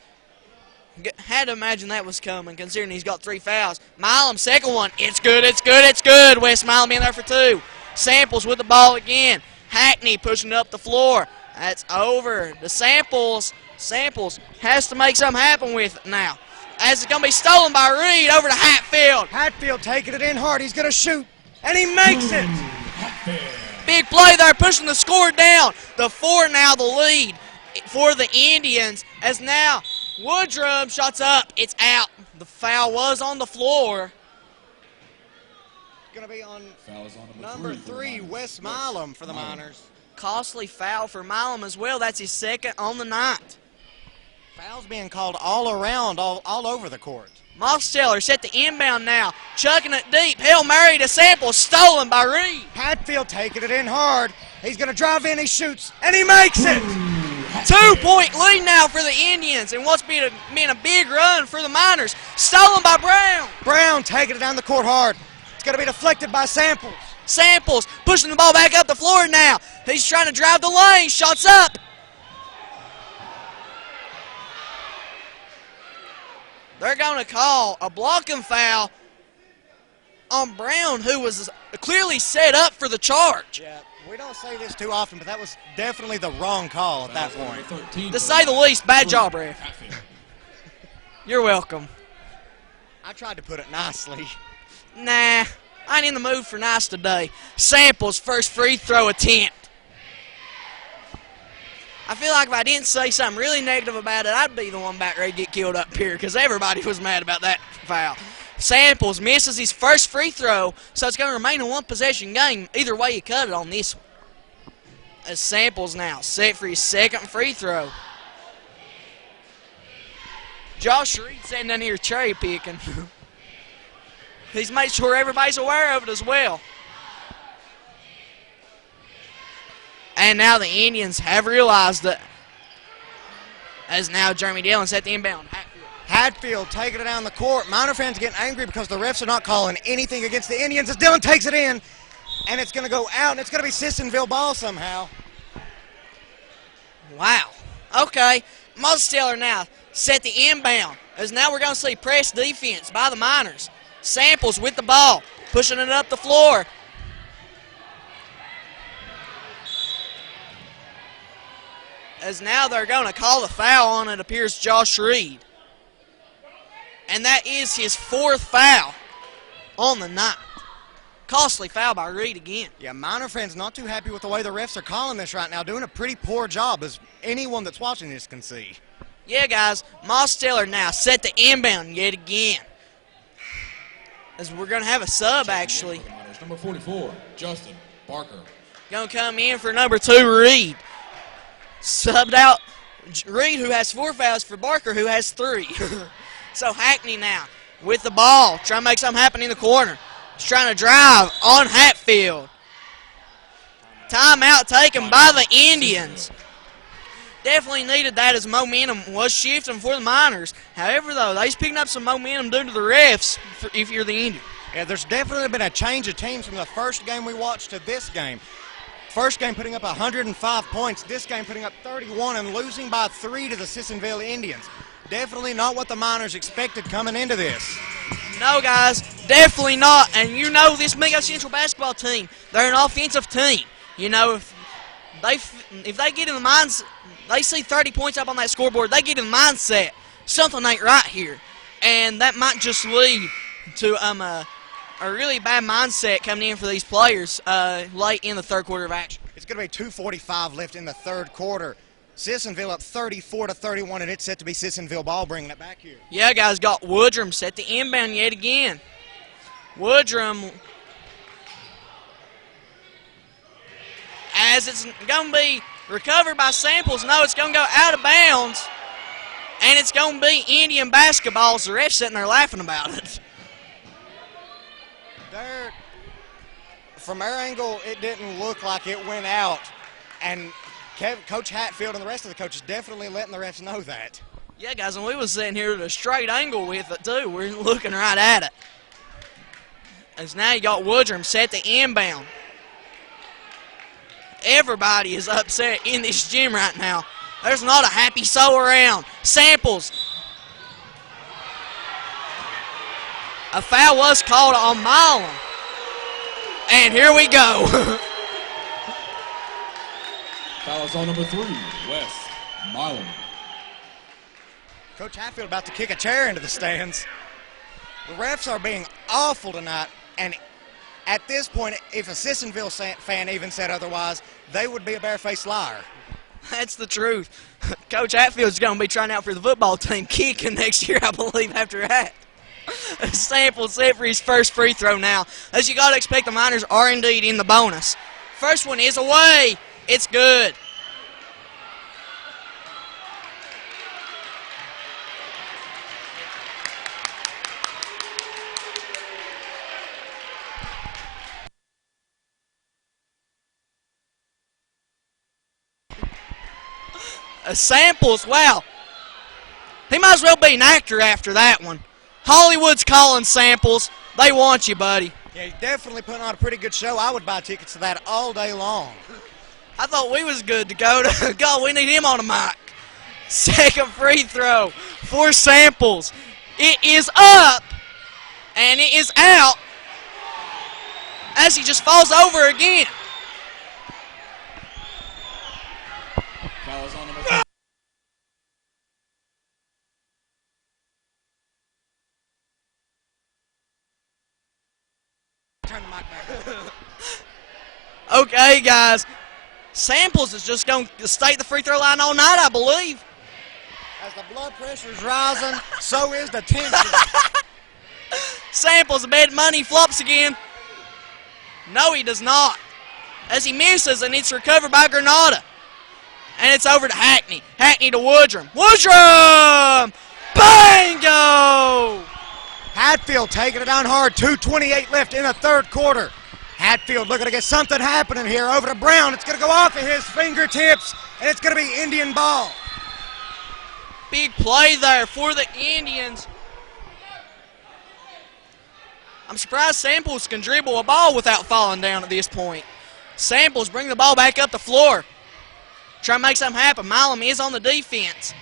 Had to imagine that was coming, considering he's got 3 fouls. Milam, second one. It's good, it's good, it's good. Wes Milam in there for 2. Samples with the ball again. Hackney pushing up the floor. That's over. The Samples has to make something happen with it now. As it's going to be stolen by Reed over to Hatfield. Hatfield taking it in hard. He's going to shoot, and he makes it. Big play there, pushing the score down. The 4 now the lead for the Indians, as now Woodrum shots up. It's out. The foul was on the floor. It's going to be on number 3, Wes Milam for the Miners. Costly foul for Milam as well. That's his second on the night. Fouls being called all around, all over the court. Mosteller set the inbound now. Chucking it deep. Hail Mary to Sample. Stolen by Reed. Hatfield taking it in hard. He's going to drive in. He shoots, and he makes it. 2-point lead now for the Indians, and what's been a big run for the Miners. Stolen by Brown. Brown taking it down the court hard. It's going to be deflected by Samples. Samples pushing the ball back up the floor now. He's trying to drive the lane. Shots up. They're going to call a blocking foul on Brown, who was clearly set up for the charge. Yeah, we don't say this too often, but that was definitely the wrong call at that point. To say the least, bad job, ref. You're welcome. I tried to put it nicely. Nah, I ain't in the mood for nice today. Samples' first free throw attempt. I feel like if I didn't say something really negative about it, I'd be the one about ready to get killed up here, because everybody was mad about that foul. Samples misses his first free throw, so it's going to remain a one-possession game. Either way you cut it on this one. As Samples now set for his second free throw. Josh Reed sitting down here cherry picking. He's made sure everybody's aware of it as well. And now the Indians have realized that, as now Jeremy Dillon set the inbound. Hatfield taking it down the court. Miner fans getting angry because the refs are not calling anything against the Indians as Dillon takes it in, and it's going to go out, and it's going to be Sissonville ball somehow. Wow. Okay. Mosteller now set the inbound, as now we're going to see press defense by the Miners. Samples with the ball, pushing it up the floor. As now they're going to call the foul on, it appears, Josh Reed. And that is his 4th foul on the night. Costly foul by Reed again. Yeah, Miner fans not too happy with the way the refs are calling this right now. Doing a pretty poor job, as anyone that's watching this can see. Yeah, guys, Mosteller now set the inbound yet again. As we're going to have a sub, actually. Number 44, Justin Barker. Going to come in for number 2, Reed. Subbed out Reed, who has 4 fouls, for Barker, who has 3. So Hackney now with the ball, trying to make something happen in the corner. He's trying to drive on Hatfield. Timeout taken by the Indians. Definitely needed that as momentum was shifting for the Miners. However, though, they's picking up some momentum due to the refs if you're the Indians. Yeah, there's definitely been a change of teams from the first game we watched to this game. First game putting up 105 points, this game putting up 31 and losing by 3 to the Sissonville Indians. Definitely not what the Miners expected coming into this. No, guys, definitely not. And you know this Mingo Central basketball team, they're an offensive team. You know, if they get in the mindset, they see 30 points up on that scoreboard, they get in the mindset, something ain't right here. And that might just lead to a really bad mindset coming in for these players late in the third quarter of action. It's going to be 2:45 left in the third quarter. Sissonville up 34-31, and it's set to be Sissonville ball bringing it back here. Yeah, guys, got Woodrum set to inbound yet again. Woodrum, as it's going to be recovered by Samples. No, it's going to go out of bounds, and it's going to be Indian basketball. So the ref's sitting there laughing about it. From our angle, it didn't look like it went out, and Coach Hatfield and the rest of the coaches definitely letting the refs know that. Yeah, guys, and we was sitting here at a straight angle with it, too. We're looking right at it. As now you got Woodrum set to inbound. Everybody is upset in this gym right now. There's not a happy soul around. Samples. A foul was called on Milam. And here we go. Foul is on number 3, West Milam. Coach Hatfield about to kick a chair into the stands. The refs are being awful tonight, and at this point, if a Sissonville fan even said otherwise, they would be a barefaced liar. That's the truth. Coach Hatfield's going to be trying out for the football team kicking next year, I believe, after that. Samples set for his first free throw now. As you got to expect, the Miners are indeed in the bonus. First one is away. It's good. Samples, wow. He might as well be an actor after that one. Hollywood's calling Samples. They want you, buddy. Yeah, he's definitely putting on a pretty good show. I would buy tickets to that all day long. I thought we was good to go. God, we need him on the mic. Second free throw for Samples. It is up, and it is out as he just falls over again. Foul is on number 3. Turn the mic back. Okay, guys. Samples is just going to stay at the free throw line all night, I believe. As the blood pressure's rising, so is the tension. Samples, a bad money, flops again. No, he does not. As he misses, and it's recovered by Granada. And it's over to Hackney. Hackney to Woodrum. Woodrum! Bingo! Hatfield taking it down hard. 2:28 left in the third quarter. Hatfield looking to get something happening here. Over to Brown. It's going to go off of his fingertips, and it's going to be Indian ball. Big play there for the Indians. I'm surprised Samples can dribble a ball without falling down at this point. Samples bring the ball back up the floor. Try to make something happen. Milam is on the defense.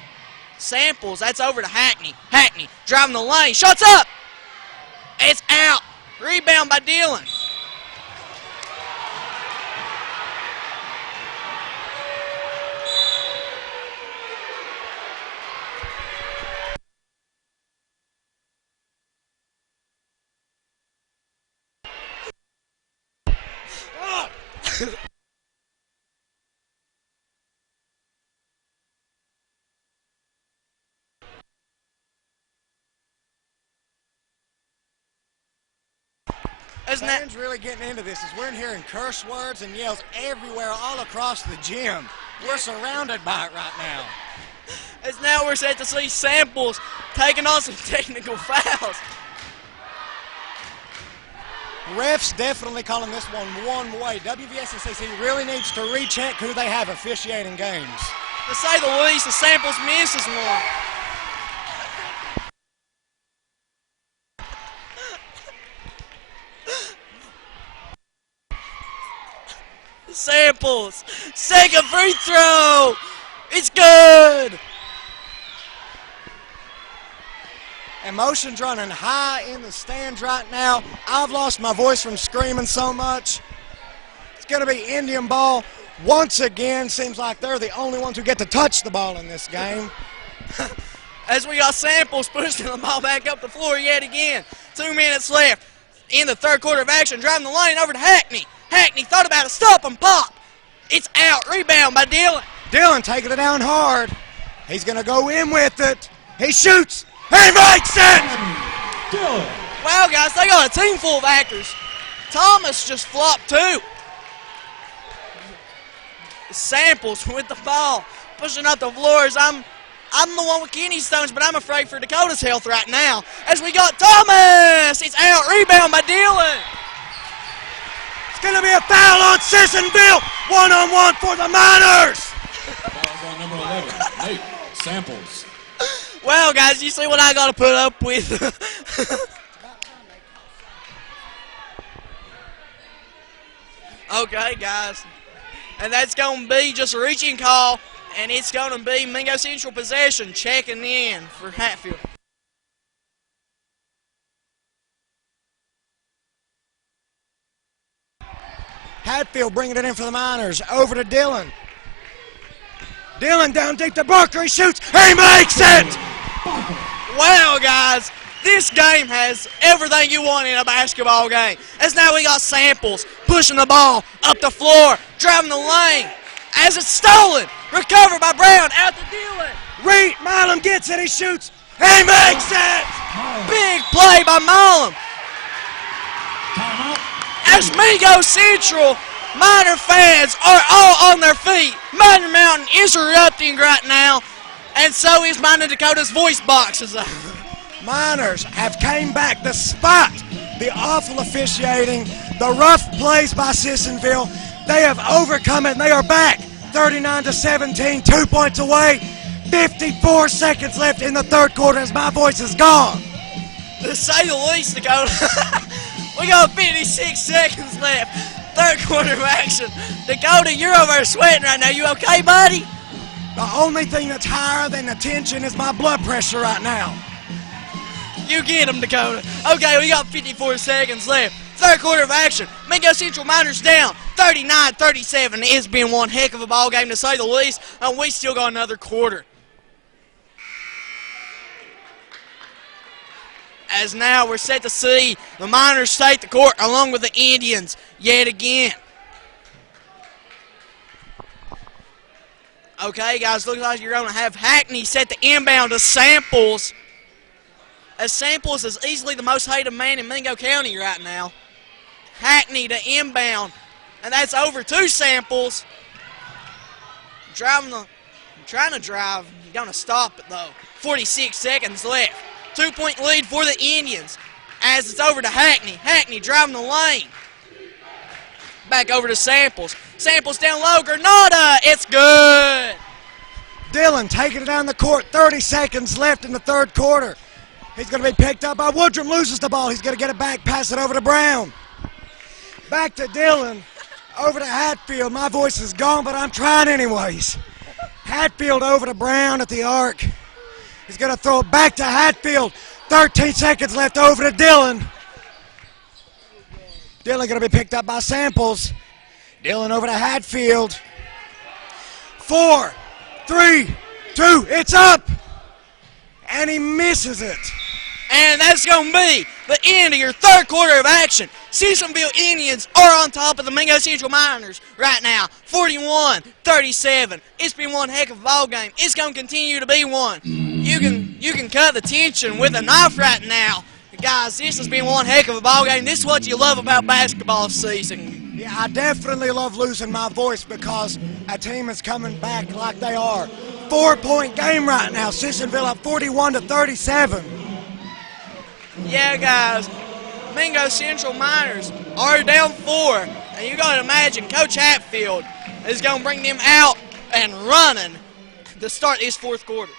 Samples, that's over to Hackney. Hackney driving the lane. Shots up. It's out. Rebound by Dillon. Fans really getting into this as we're hearing curse words and yells everywhere all across the gym. We're surrounded by it right now. As now we're set to see Samples taking on some technical fouls. Refs definitely calling this one way. WVSSC really needs to recheck who they have officiating games. To say the least, the Samples misses one. Samples, second free throw. It's good. Emotions running high in the stands right now. I've lost my voice from screaming so much. It's going to be Indian ball once again. Seems like they're the only ones who get to touch the ball in this game. As we got Samples pushing the ball back up the floor yet again. 2 minutes left in the third quarter of action. Driving the lane over to Hackney. Hackney thought about a stop and pop. It's out. Rebound by Dillon. Dillon taking it down hard. He's going to go in with it. He shoots. He makes it! Dillon. Wow, guys, they got a team full of actors. Thomas just flopped too. Samples with the ball, pushing up the floors. I'm the one with kidney stones, but I'm afraid for Dakota's health right now. As we got Thomas, it's out. Rebound by Dillon. It's going to be a foul on Sissonville. One-on-one for the Miners. Foul's on number 11, Nate Samples. Well, guys, you see what I got to put up with. Okay, guys. And that's going to be just a reaching call, and it's going to be Mingo Central possession checking in for Hatfield. Hatfield bringing it in for the Miners. Over to Dillon. Dillon down deep to Barker. He shoots. He makes it! Wow, guys, this game has everything you want in a basketball game. As now we got Samples pushing the ball up the floor, driving the lane. As it's stolen, recovered by Brown, out to Dillon. Reed Milam gets it. He shoots. He makes it! Big play by Milam. As Mingo Central, Miner fans are all on their feet. Miner Mountain is erupting right now, and so is Miner Dakota's voice boxes. Miners have came back despite the awful officiating, the rough plays by Sissonville. They have overcome it, and they are back 39-17, 2 points away. 54 seconds left in the third quarter as my voice is gone. To say the least, Dakota. We got 56 seconds left. Third quarter of action. Dakota, you're over there sweating right now. You okay, buddy? The only thing that's higher than the tension is my blood pressure right now. You get him, Dakota. Okay, we got 54 seconds left. Third quarter of action. Mingo Central Miners down 39-37. It's been one heck of a ball game to say the least, and we still got another quarter. As now we're set to see the Miners take the court along with the Indians yet again. Okay, guys, looks like you're going to have Hackney set the inbound to Samples. As Samples is easily the most hated man in Mingo County right now. Hackney to inbound, and that's over to Samples. Trying to drive. You're going to stop it, though. 46 seconds left. 2-point lead for the Indians as it's over to Hackney. Hackney driving the lane. Back over to Samples. Samples down low. Granada. It's good. Dillon taking it down the court. 30 seconds left in the third quarter. He's going to be picked up by Woodrum. Loses the ball. He's going to get it back. Pass it over to Brown. Back to Dillon. Over to Hatfield. My voice is gone, but I'm trying anyways. Hatfield over to Brown at the arc. He's going to throw it back to Hatfield. 13 seconds left over to Dillon. Dillon going to be picked up by Samples. Dillon over to Hatfield. 4, 3, 2, it's up. And he misses it. And that's going to be the end of your third quarter of action. Sissonville Indians are on top of the Mingo Central Miners right now, 41-37. It's been one heck of a ball game. It's going to continue to be one. You can cut the tension with a knife right now. Guys, this has been one heck of a ball game. This is what you love about basketball season. Yeah, I definitely love losing my voice because a team is coming back like they are. 4-point game right now. Sissonville up 41-37. Yeah, guys. Mingo Central Miners are down 4. And you got to imagine Coach Hatfield is going to bring them out and running to start this fourth quarter.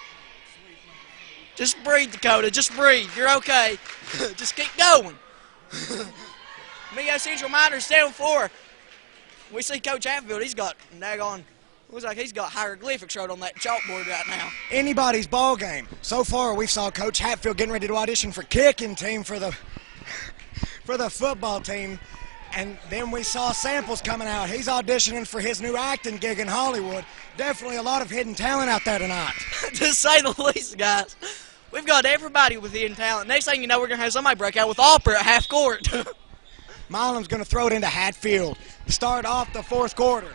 Just breathe, Dakota. Just breathe. You're okay. Just keep going. Mingo Central Miners down 4. We see Coach Hatfield. He's got daggone. Looks like he's got hieroglyphics wrote on that chalkboard right now. Anybody's ball game. So far, we saw Coach Hatfield getting ready to audition for kicking team for the football team, and then we saw Samples coming out. He's auditioning for his new acting gig in Hollywood. Definitely a lot of hidden talent out there tonight. To say the least, guys. We've got everybody with hidden talent. Next thing you know, we're going to have somebody break out with opera at half court. Milam's going to throw it into Hatfield to start off the fourth quarter.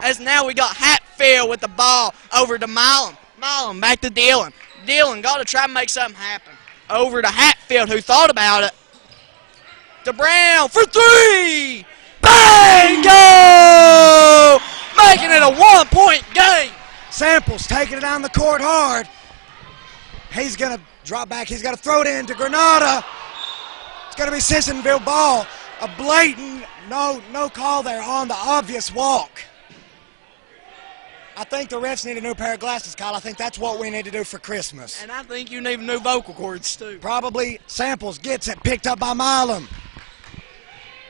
As now we got Hatfield with the ball over to Milam. Milam back to Dillon. Dillon got to try and make something happen. Over to Hatfield, who thought about it. To Brown for 3. Bang! Go! Making it a 1-point game. Samples taking it down the court hard. He's going to drop back. He's got to throw it in to Granada. It's going to be Sissonville ball. A blatant no call there on the obvious walk. I think the refs need a new pair of glasses, Kyle. I think that's what we need to do for Christmas. And I think you need new vocal cords, too. Probably Samples gets it picked up by Milam.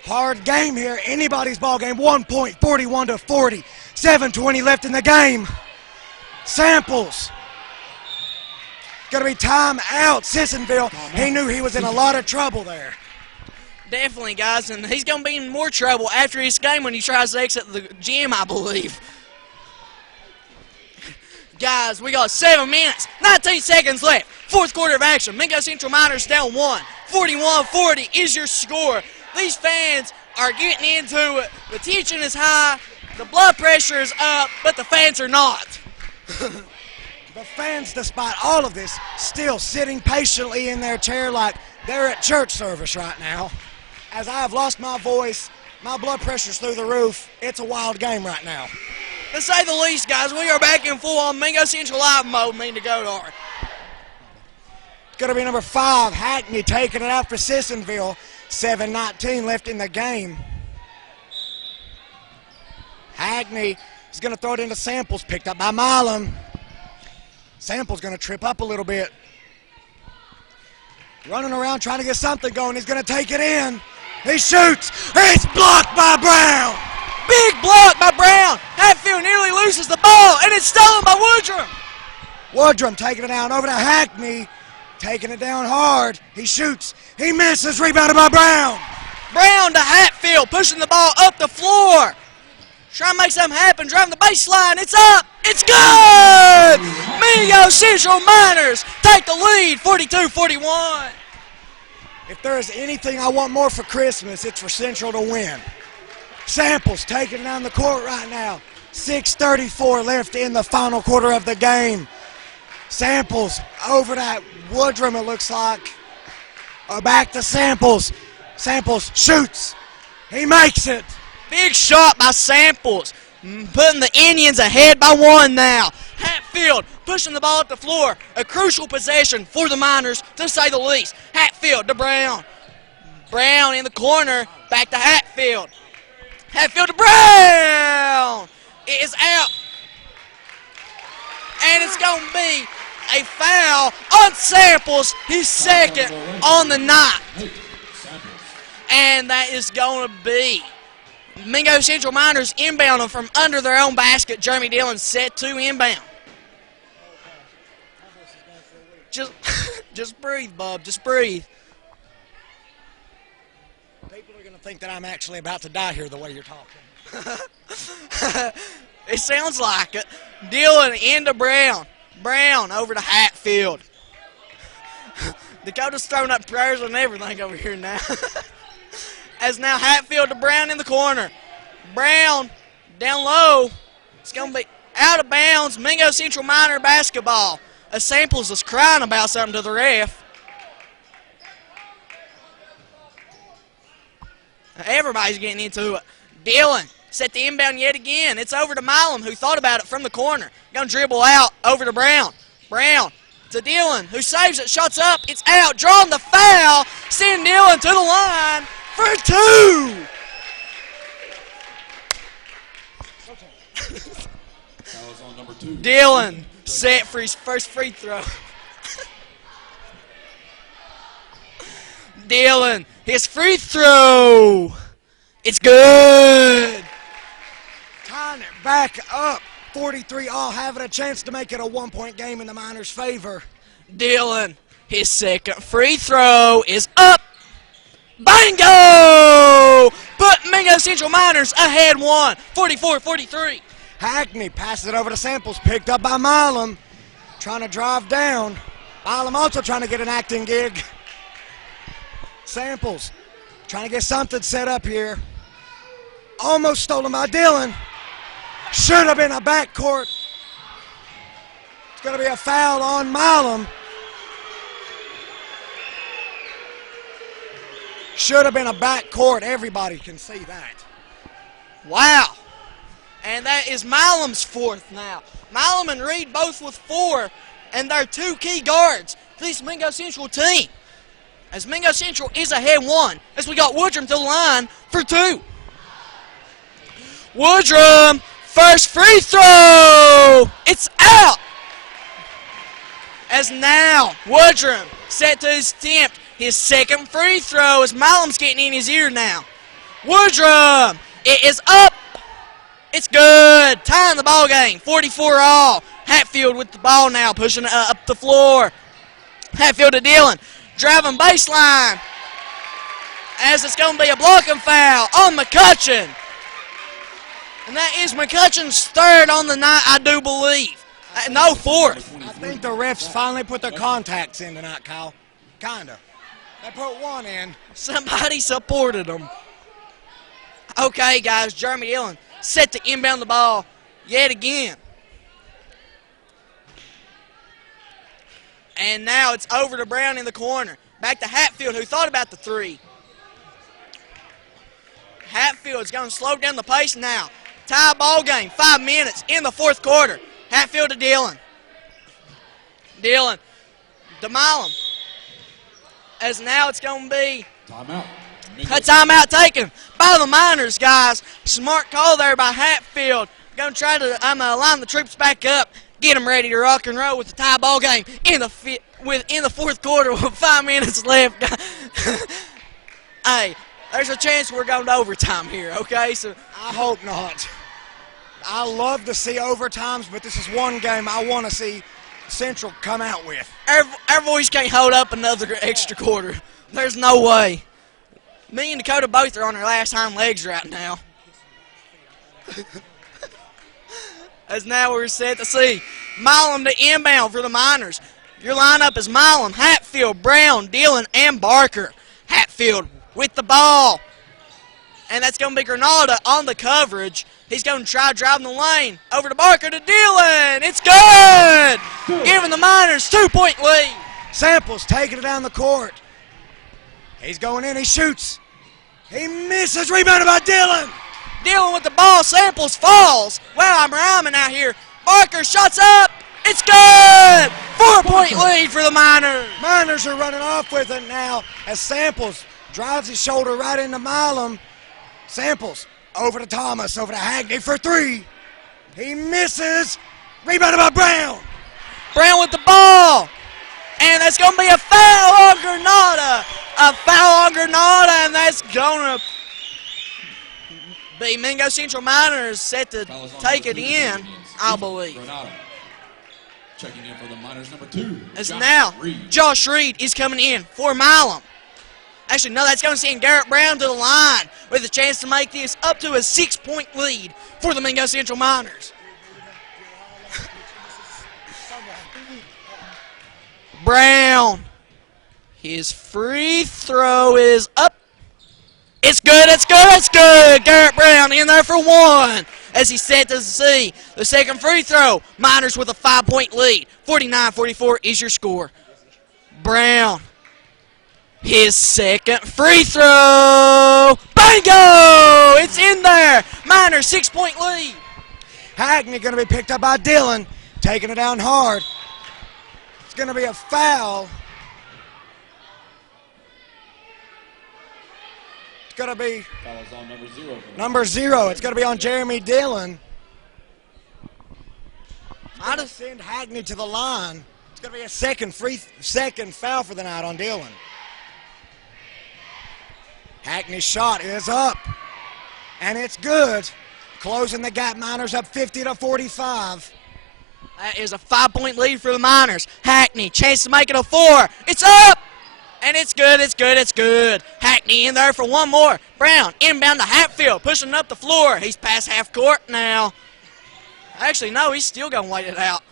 Hard game here. Anybody's ball game. 1 point, 41-40. 7:20 left in the game. Samples. Going to be time out. Sissonville, he knew he was in a lot of trouble there. Definitely, guys, and he's going to be in more trouble after this game when he tries to exit the gym, I believe. Guys, we got 7 minutes, 19 seconds left. Fourth quarter of action. Mingo Central Miners down 1. 41-40 is your score. These fans are getting into it. The tension is high. The blood pressure is up, but the fans are not. The fans, despite all of this, still sitting patiently in their chair like they're at church service right now. As I have lost my voice, my blood pressure's through the roof. It's a wild game right now. To say the least, guys, we are back in full-on Mingo Central Live mode, mean to go to. It's going to be number 5, Hackney, taking it out for Sissonville. 7:19 left in the game. Hackney is going to throw it into Samples, picked up by Milam. Samples going to trip up a little bit. Running around trying to get something going. He's going to take it in. He shoots. It's blocked by Brown. Big block by Brown. Hatfield nearly loses the ball, and it's stolen by Woodrum. Woodrum taking it down over to Hackney. Taking it down hard. He shoots. He misses. Rebounded by Brown. Brown to Hatfield, pushing the ball up the floor. Trying to make something happen, driving the baseline. It's up. It's good. Mingo Central Miners take the lead, 42-41. If there is anything I want more for Christmas, it's for Central to win. Samples taking it down the court right now. 6:34 left in the final quarter of the game. Samples over to Woodrum, it looks like. Back to Samples. Samples shoots. He makes it. Big shot by Samples, putting the Indians ahead by 1 now. Hatfield pushing the ball up the floor. A crucial possession for the Miners, to say the least. Hatfield to Brown. Brown in the corner, back to Hatfield. Hatfield to Brown. It is out. And it's going to be a foul on Samples, his second on the night. And that is going to be Mingo Central Miners inbounding from under their own basket. Jeremy Dillon set to inbound. Just breathe, bub. Just breathe. People are going to think that I'm actually about to die here the way you're talking. It sounds like it. Dillon into Brown. Brown over to Hatfield. Dakota's throwing up prayers and everything over here now. As now Hatfield to Brown in the corner. Brown down low. It's going to be out of bounds. Mingo Central Miner basketball. As Samples is crying about something to the ref. Everybody's getting into it. Dillon set the inbound yet again. It's over to Milam, who thought about it from the corner. Going to dribble out over to Brown. Brown to Dylan, who saves it, shots up, it's out, drawing the foul, send Dylan to the line for 2. Foul is on number 2. Dylan set for his first free throw. Dylan, his free throw. It's good. Tying it back up. 43 all having a chance to make it a 1-point game in the Miners' favor. Dylan, his second free throw is up. Bingo! Put Mingo Central Miners ahead 1, 44-43. Hackney passes it over to Samples, picked up by Milam. Trying to drive down. Milam also trying to get an acting gig. Samples trying to get something set up here. Almost stolen by Dylan. Should have been a backcourt. It's going to be a foul on Milam. Should have been a backcourt. Everybody can see that. Wow. And that is Milam's 4th now. Milam and Reed both with 4, and they're 2 key guards for this Mingo Central team. As Mingo Central is ahead 1, as we got Woodrum to the line for 2. Woodrum, first free throw, it's out. As now Woodrum set to attempt his second free throw as Milam's getting in his ear now. Woodrum, it is up. It's good. Tying the ball game, 44 all. Hatfield with the ball now, pushing it up the floor. Hatfield to Dylan, driving baseline. As it's going to be a blocking foul on McCutcheon. And that is McCutcheon's 3rd on the night, I do believe. No, 4th. I think the refs finally put their contacts in tonight, Kyle. Kinda. They put 1 in. Somebody supported them. Okay, guys, Jeremy Dylan set to inbound the ball yet again. And now it's over to Brown in the corner. Back to Hatfield, who thought about the 3. Hatfield's going to slow down the pace now. Tie ball game, 5 minutes in the 4th quarter. Hatfield to Dylan. Dylan to Milam. As now it's going to be Timeout. a timeout taken by the Miners, guys. Smart call there by Hatfield. Going to try to line the troops back up, get them ready to rock and roll with the tie ball game in the 4th quarter with 5 minutes left. Hey, there's a chance we're going to overtime here, okay? So I hope not. I love to see overtimes, but this is one game I want to see Central come out with. our boys can't hold up another extra quarter. There's no way. Me and Dakota both are on our last hind legs right now. As now we're set to see Milam to inbound for the Miners. Your lineup is Milam, Hatfield, Brown, Dylan, and Barker. Hatfield with the ball. And that's going to be Granada on the coverage. He's going to try driving the lane. Over to Barker to Dylan. It's good! Giving the Miners 2-point lead. Samples taking it down the court. He's going in, he shoots. He misses, rebounded by Dylan. Dylan with the ball, Samples falls. Wow, I'm rhyming out here. Barker shots up. It's good! 4-point lead for the Miners. Miners are running off with it now as Samples drives his shoulder right into Milam. Samples over to Thomas, over to Hagney for 3. He misses. Rebounded by Brown. Brown with the ball. And that's going to be a foul on Granada. A foul on Granada, and that's going to be Mingo Central Miners set to take it in, I believe. Granada. Checking in for the Miners, number 2. As now, Josh Reed is coming in for Milam. Actually, no, that's going to send Garrett Brown to the line with a chance to make this up to a 6-point lead for the Mingo Central Miners. Brown. His free throw is up. It's good, it's good, it's good. Garrett Brown in there for 1 as he's set to see the second free throw. Miners with a 5-point lead. 49-44 is your score. Brown. His second free throw. Bingo! It's in there. Miners 6-point lead. Hagney going to be picked up by Dylan, taking it down hard. going to be a foul. It's going to be Foul is on number 0. number 0. It's going to be on Jeremy Dillon. I I'd just send Hackney to the line. It's going to be a second foul for the night on Dillon. Hackney's shot is up, and it's good. Closing the gap, Miners up 50-45. That is a 5-point lead for the Miners. Hackney, chance to make it a 4. It's up! And it's good, it's good, it's good. Hackney in there for one more. Brown inbound to Hatfield, pushing up the floor. He's past half court now. Actually, no, he's still going to wait it out.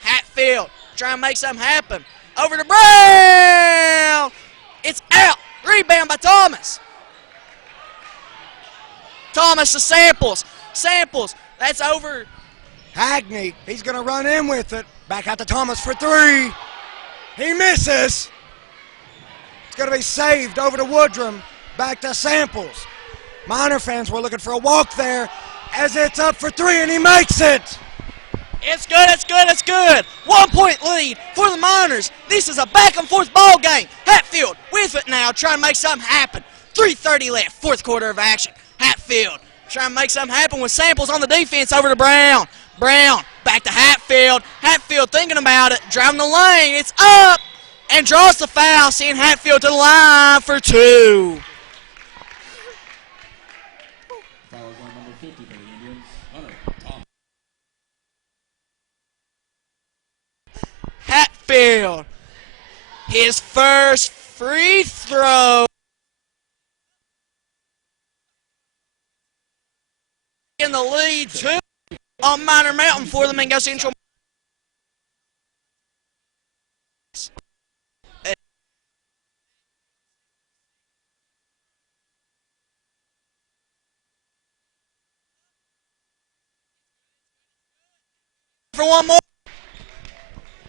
Hatfield trying to make something happen. Over to Brown! It's out. Rebound by Thomas. Thomas to Samples. Samples, that's over. Hackney, he's going to run in with it. Back out to Thomas for 3. He misses. It's going to be saved over to Woodrum. Back to Samples. Miner fans were looking for a walk there as it's up for 3, and he makes it. It's good, it's good, it's good. 1-point lead for the Miners. This is a back-and-forth ball game. Hatfield with it now, trying to make something happen. 3:30 left, fourth quarter of action. Hatfield trying to make something happen with Samples on the defense over to Brown. Brown back to Hatfield. Hatfield thinking about it, driving the lane. It's up and draws the foul, seeing Hatfield to the line for 2. Foul is on number 50 for the Indians. Hunter Thomas. Hatfield, his first free throw. In the lead, 2 on Minor Mountain for the Mingo Central. For one more.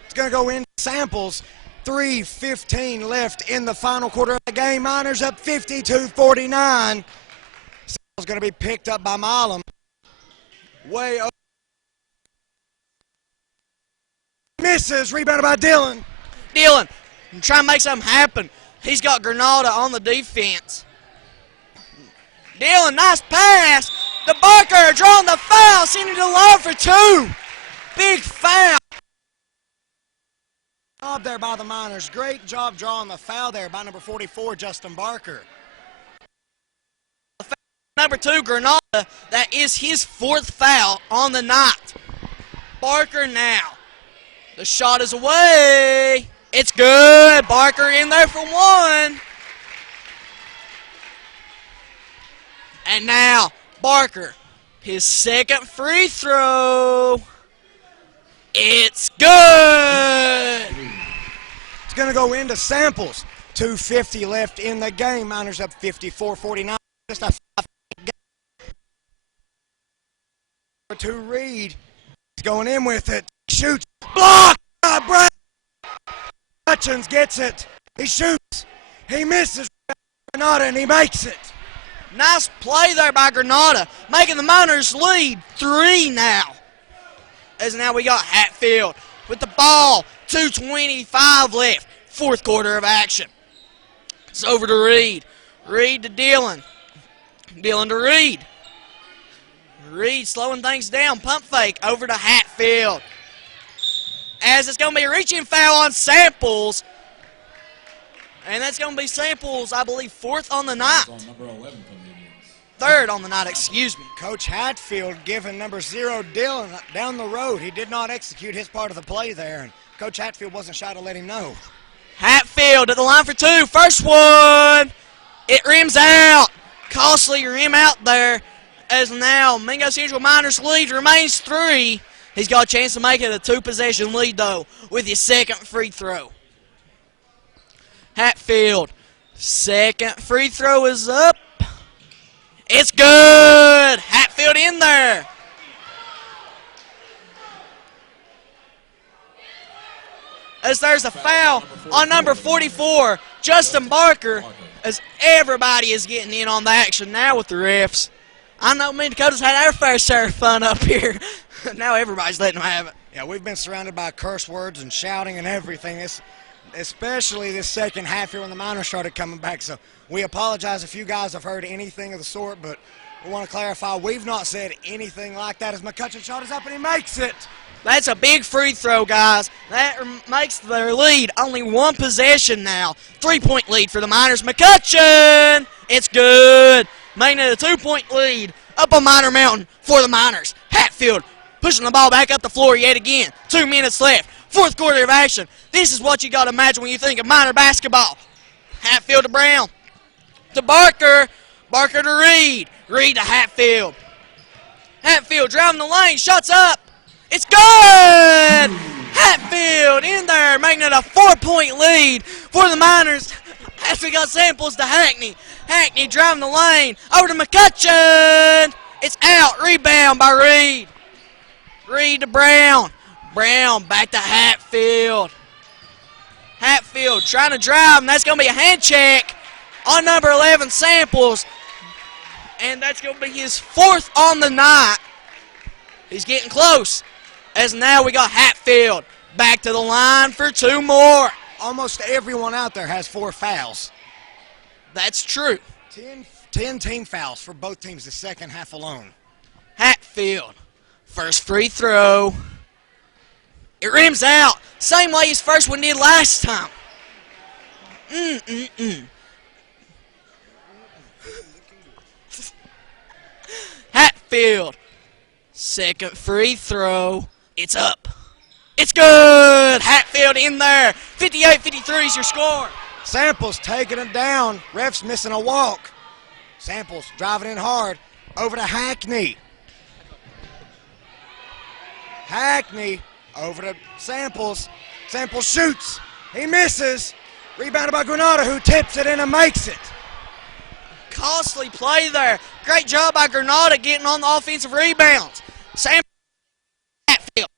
It's going to go in Samples. 3:15 left in the final quarter of the game. Miners up 52-49. Samples going to be picked up by Milam. Way over. Misses. Rebounded by Dillon. Dillon trying to make something happen. He's got Granada on the defense. Dillon, nice pass. The Barker drawing the foul, sending to the line for 2. Big foul. Job there by the Miners. Great job drawing the foul there by number 44, Justin Barker. Number 2, Granada. That is his 4th foul on the night. Barker now. The shot is away. It's good. Barker in there for 1. And now, Barker, his 2nd free throw. It's good. It's going to go into Samples. 2:50 left in the game. Miners up 54-49. Just a 5 game. To Reed. He's going in with it. Shoots. Blocked by Brown. Hutchins gets it. He shoots. He misses Granada, and he makes it. Nice play there by Granada, making the Miners lead 3 now. As now we got Hatfield with the ball. 2:25 left. Fourth quarter of action. It's over to Reed. Reed to Dillon. Dillon to Reed. Reed slowing things down. Pump fake over to Hatfield. As it's going to be a reaching foul on Samples. And that's going to be Samples, I believe, 4th on the night. On number 11 for the Indians. 3rd on the night, excuse me. Coach Hatfield giving number 0 Dillon down the road. He did not execute his part of the play there, and Coach Hatfield wasn't shy to let him know. Hatfield at the line for 2. First one. It rims out. Costly rim out there. As now Mingo Central Miners lead remains 3. He's got a chance to make it a 2-possession lead, though, with his 2nd free throw. Hatfield, 2nd free throw is up. It's good. Hatfield in there. As there's a foul on number 44, Justin Barker, as everybody is getting in on the action now with the refs. I know me and Dakota's had our fair share of fun up here. Now everybody's letting them have it. Yeah, we've been surrounded by curse words and shouting and everything. Especially this second half here when the Miners started coming back. So we apologize if you guys have heard anything of the sort, but we want to clarify we've not said anything like that. As McCutcheon shot is up and he makes it. That's a big free throw, guys. That makes their lead only one possession now. 3-point lead for the Miners. McCutcheon! It's good. Making it a 2-point lead up on Miner Mountain for the Miners. Hatfield pushing the ball back up the floor yet again. 2 minutes left. Fourth quarter of action. This is what you got to imagine when you think of Miner basketball. Hatfield to Brown. To Barker. Barker to Reed. Reed to Hatfield. Hatfield driving the lane. Shots up. It's good! Hatfield in there, making it a 4-point lead for the Miners. As we got samples to Hackney. Hackney driving the lane. Over to McCutcheon. It's out. Rebound by Reed. Reed to Brown. Brown back to Hatfield. Hatfield trying to drive, and that's going to be a hand check on number 11, Samples. And that's going to be his 4th on the night. He's getting close. As now we got Hatfield back to the line for 2 more. Almost everyone out there has 4 fouls. That's true. 10 team fouls for both teams the second half alone. Hatfield, first free throw. It rims out. Same way his first one did last time. Hatfield, second free throw. It's up. It's good. Hatfield in there. 58-53 is your score. Samples taking it down. Ref's missing a walk. Samples driving in hard. Over to Hackney. Hackney over to Samples. Samples shoots. He misses. Rebounded by Granada, who tips it in and makes it. Costly play there. Great job by Granada getting on the offensive rebounds. Samples. Hatfield.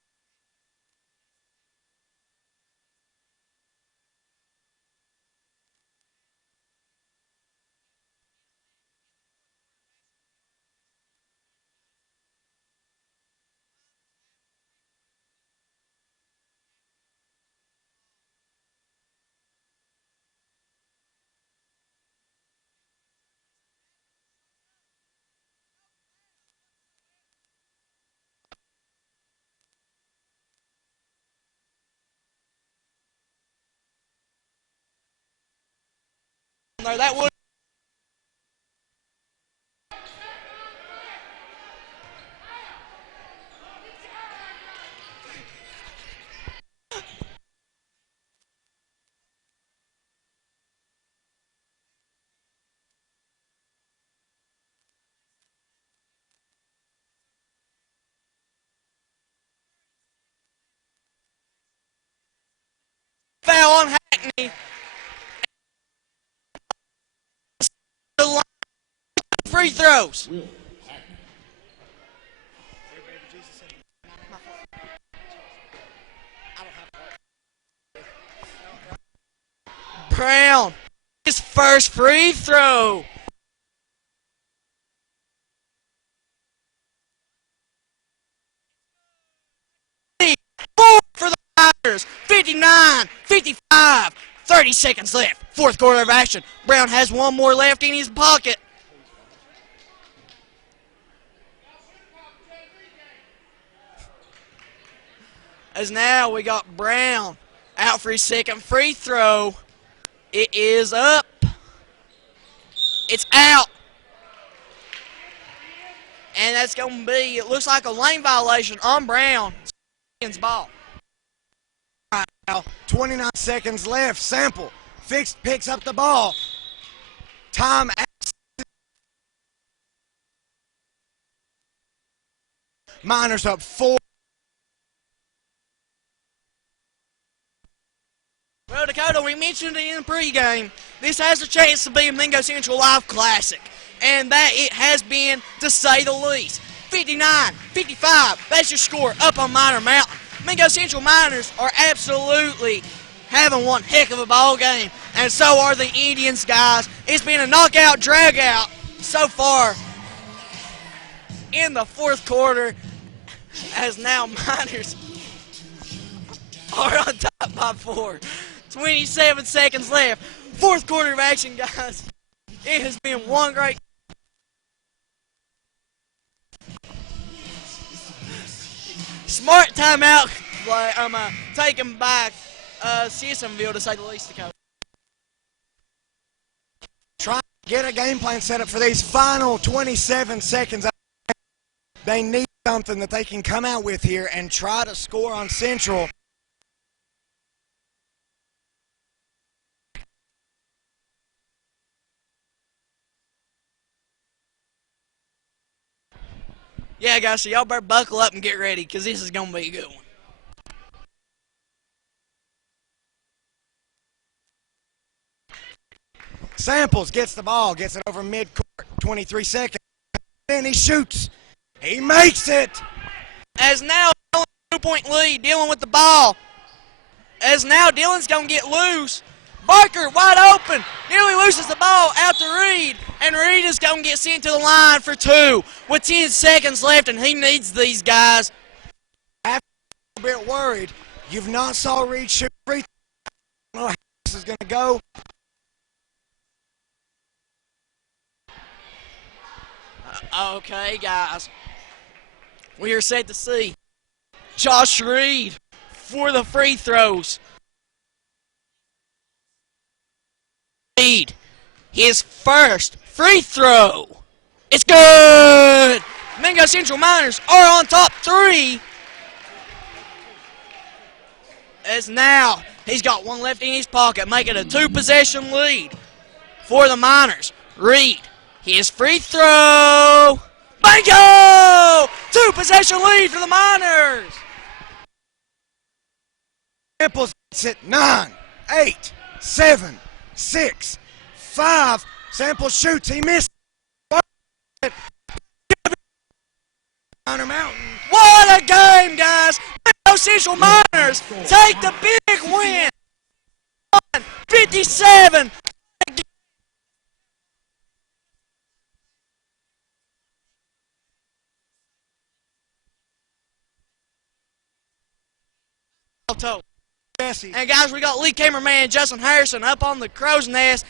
There, that would. Foul on Hackney. Free throws. Brown, his first free throw. Four for the Miners. 59-55. 30 seconds left. Fourth quarter of action. Brown has one more left in his pocket. As now we got Brown out for his second free throw. It is up. It's out. And that's going to be, it looks like a lane violation on Brown. Ball. Right now, 29 seconds left. Sample picks up the ball. Time. Miners up 4. Well, Dakota, we mentioned it in the pregame. This has a chance to be a Mingo Central Live Classic, and that it has been, to say the least. 59-55, that's your score up on Miner Mountain. Mingo Central Miners are absolutely having one heck of a ball game, and so are the Indians, guys. It's been a knockout, drag-out so far in the fourth quarter, as now Miners are on top by 4. 27 seconds left. Fourth quarter of action, guys. It has been one great. Smart timeout taken by Sissonville, to say the least. Try to get a game plan set up for these final 27 seconds. They need something that they can come out with here and try to score on Central. Yeah, guys, so y'all better buckle up and get ready, because this is going to be a good one. Samples gets the ball, gets it over mid-court, 23 seconds. And he shoots. He makes it. As now, 2-point lead, dealing with the ball. As now, Dillon's going to get loose. Barker wide open. Nearly loses the ball out to Reed. And Reed is going to get sent to the line for 2 with 10 seconds left, and he needs these guys. After a bit worried, you've not saw Reed shoot free throw. I don't know how this is going to go. Okay, guys. We are set to see Josh Reed for the free throws. Reed, his first free throw. It's good! Mingo Central Miners are on top 3. As now, he's got one left in his pocket, making a 2-possession lead for the Miners. Reed, his free throw. Bingo! 2-possession lead for the Miners. Samples gets it 9, 8, 7, 6, 5. Samples shoots. He missed. Mountain. What a game, guys! Mingo Central Miners take the big win. 57. And guys, we got lead cameraman Justin Harrison up on the crow's nest.